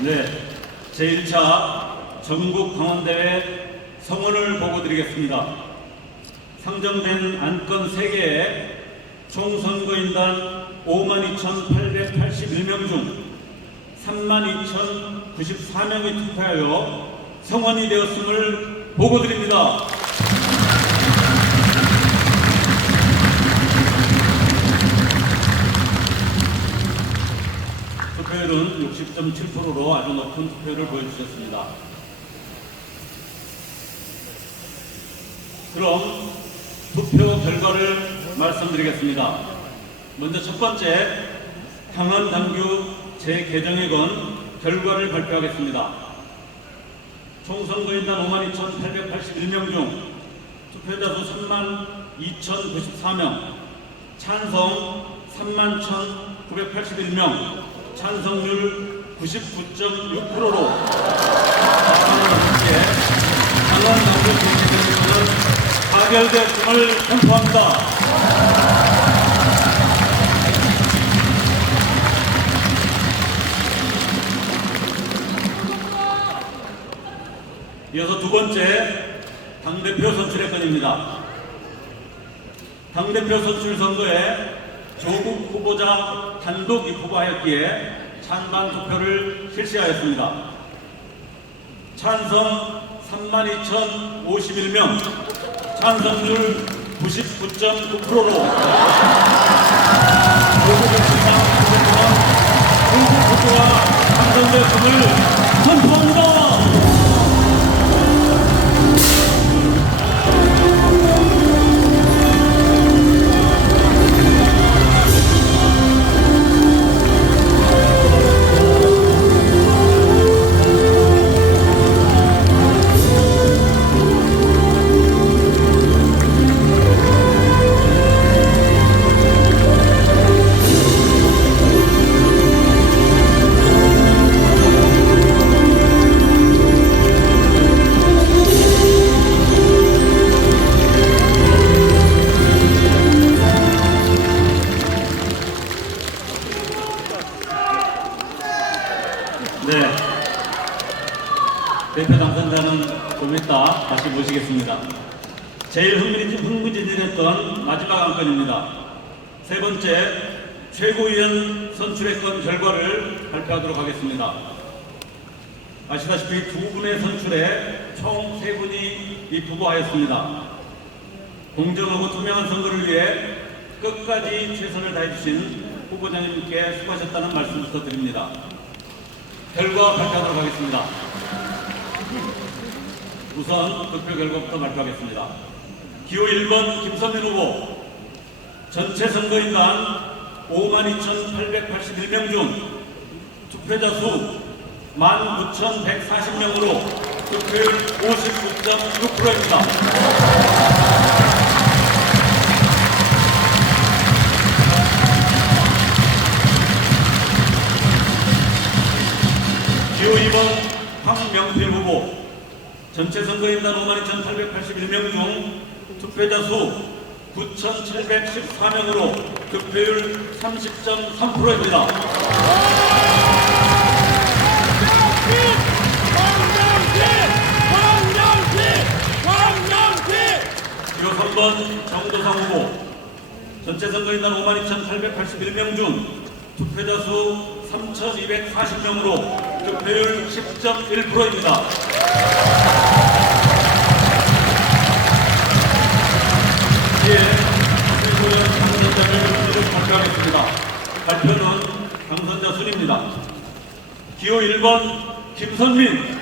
네, 제1차 전국 강원대회 성원을 보고드리겠습니다. 상정된 안건 3개에 총선거인단 52,881명 중 32,094명이 투표하여 성원이 되었음을 보고드립니다. 투표율은 60.7%로 아주 높은 투표율을 보여주셨습니다. 그럼 투표 결과를 말씀드리겠습니다. 먼저 첫 번째, 당헌 당규 재개정에 건 결과를 발표하겠습니다. 총선거인단 52,881명 중 투표자 수 32,094명, 찬성 31,981명, 찬성률 99.6%로 당헌 당규 재개정에 가결되었음을 선포합니다. 이어서 두 번째, 당대표 선출의 건입니다. 당대표 선출 선거에 조국 후보자 단독 입후보하였기에 찬반 투표를 실시하였습니다. 찬성 32,051명, 찬성률 99.9%로 조국 혁신당 후보가 당선되었음을 선포합니다. 네, 대표 당선자는 좀 이따 다시 모시겠습니다. 제일 흥미진진했던 마지막 안건입니다. 세 번째, 최고위원 선출의 건 결과를 발표하도록 하겠습니다. 아시다시피 두 분의 선출에 총 3분이 입후보하였습니다. 공정하고 투명한 선거를 위해 끝까지 최선을 다해주신 후보자님께 수고하셨다는 말씀부터 드립니다. 결과 발표하도록 하겠습니다. 우선 투표 결과부터 발표하겠습니다. 기호 1번 김선민 후보 전체 선거인단 52,881명 중 투표자 수 19,140명으로 득표율 59.6%입니다. 기호 2번 황명필 후보 전체 선거인단 52,881명 중 투표자 수 9,714명으로 득표율 30.3%입니다. 기호 3번 정도상 후보 전체 선거인단 52,881명 중 투표자 수 3,240명으로 득표율 10.1%입니다. 이에 승소연 당선자를 발표하겠습니다. 발표는 당선자 순입니다. 기호 1번 김선민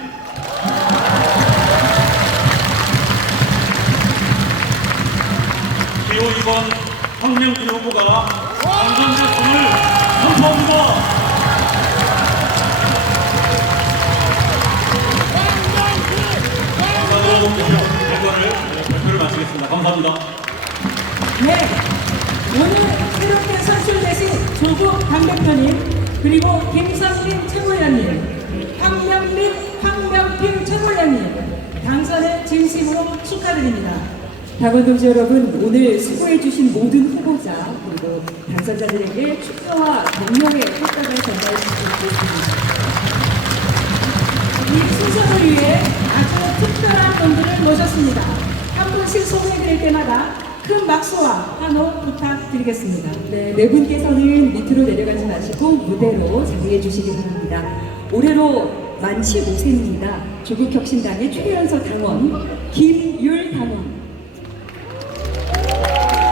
기호 2번 황명필 후보가 당선자 순을 선포합니다. 결과를 발표를 마치겠습니다. 감사합니다. 네, 오늘 새롭게 선출되신 조국 당대표님 그리고 김선민 최고위원님, 황명필 최고위원님 당선을 진심으로 축하드립니다. 당원동지 여러분, 오늘 수고해주신 모든 후보자 그리고 당선자들에게 축하와 격려의 꽃다발 전달해 주시겠습니다. 이 순서를 위해 아주 특별한 분들을 모셨습니다. 한 분씩 소개해드릴 때마다 큰 박수와 환호 부탁드리겠습니다. 네, 네 분께서는 밑으로 내려가지 마시고 무대로 자리해 주시기 바랍니다. 올해로 만 15세입니다. 조국혁신당의 최연소 당원 김율당원.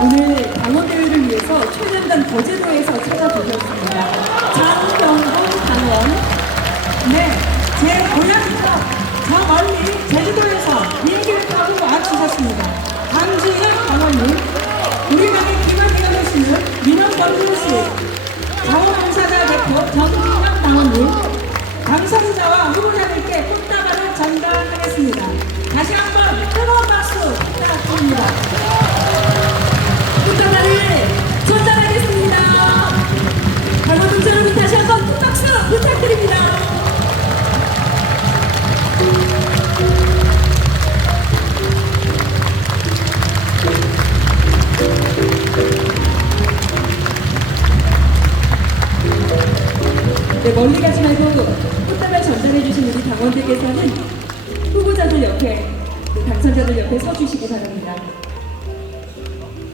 오늘 당원대회를 위해서 최년단 거제도에서 찾아보셨습니다. 장경봉 당원. 네, 제 고향이죠. 저 멀리 제주도에서 비행기를 타고 와주셨습니다. 강주현 당원님, 우리 당의 김학의가 되시는 민원검증실 자원봉사자 대표 정진영 당원님, 당선자와 후보자들께 꽃다발을 전달하겠습니다. 다시 한번 뜨거운 박수 부탁드립니다. 꽃다발을 전달하겠습니다. 당원동지 여러분 다시 한번 큰 박수 부탁드립니다. 네, 멀리 가지 말고 꽃다발 전달해 주신 우리 당원들께서는 후보자들 옆에, 당선자들 옆에 서주시기 바랍니다.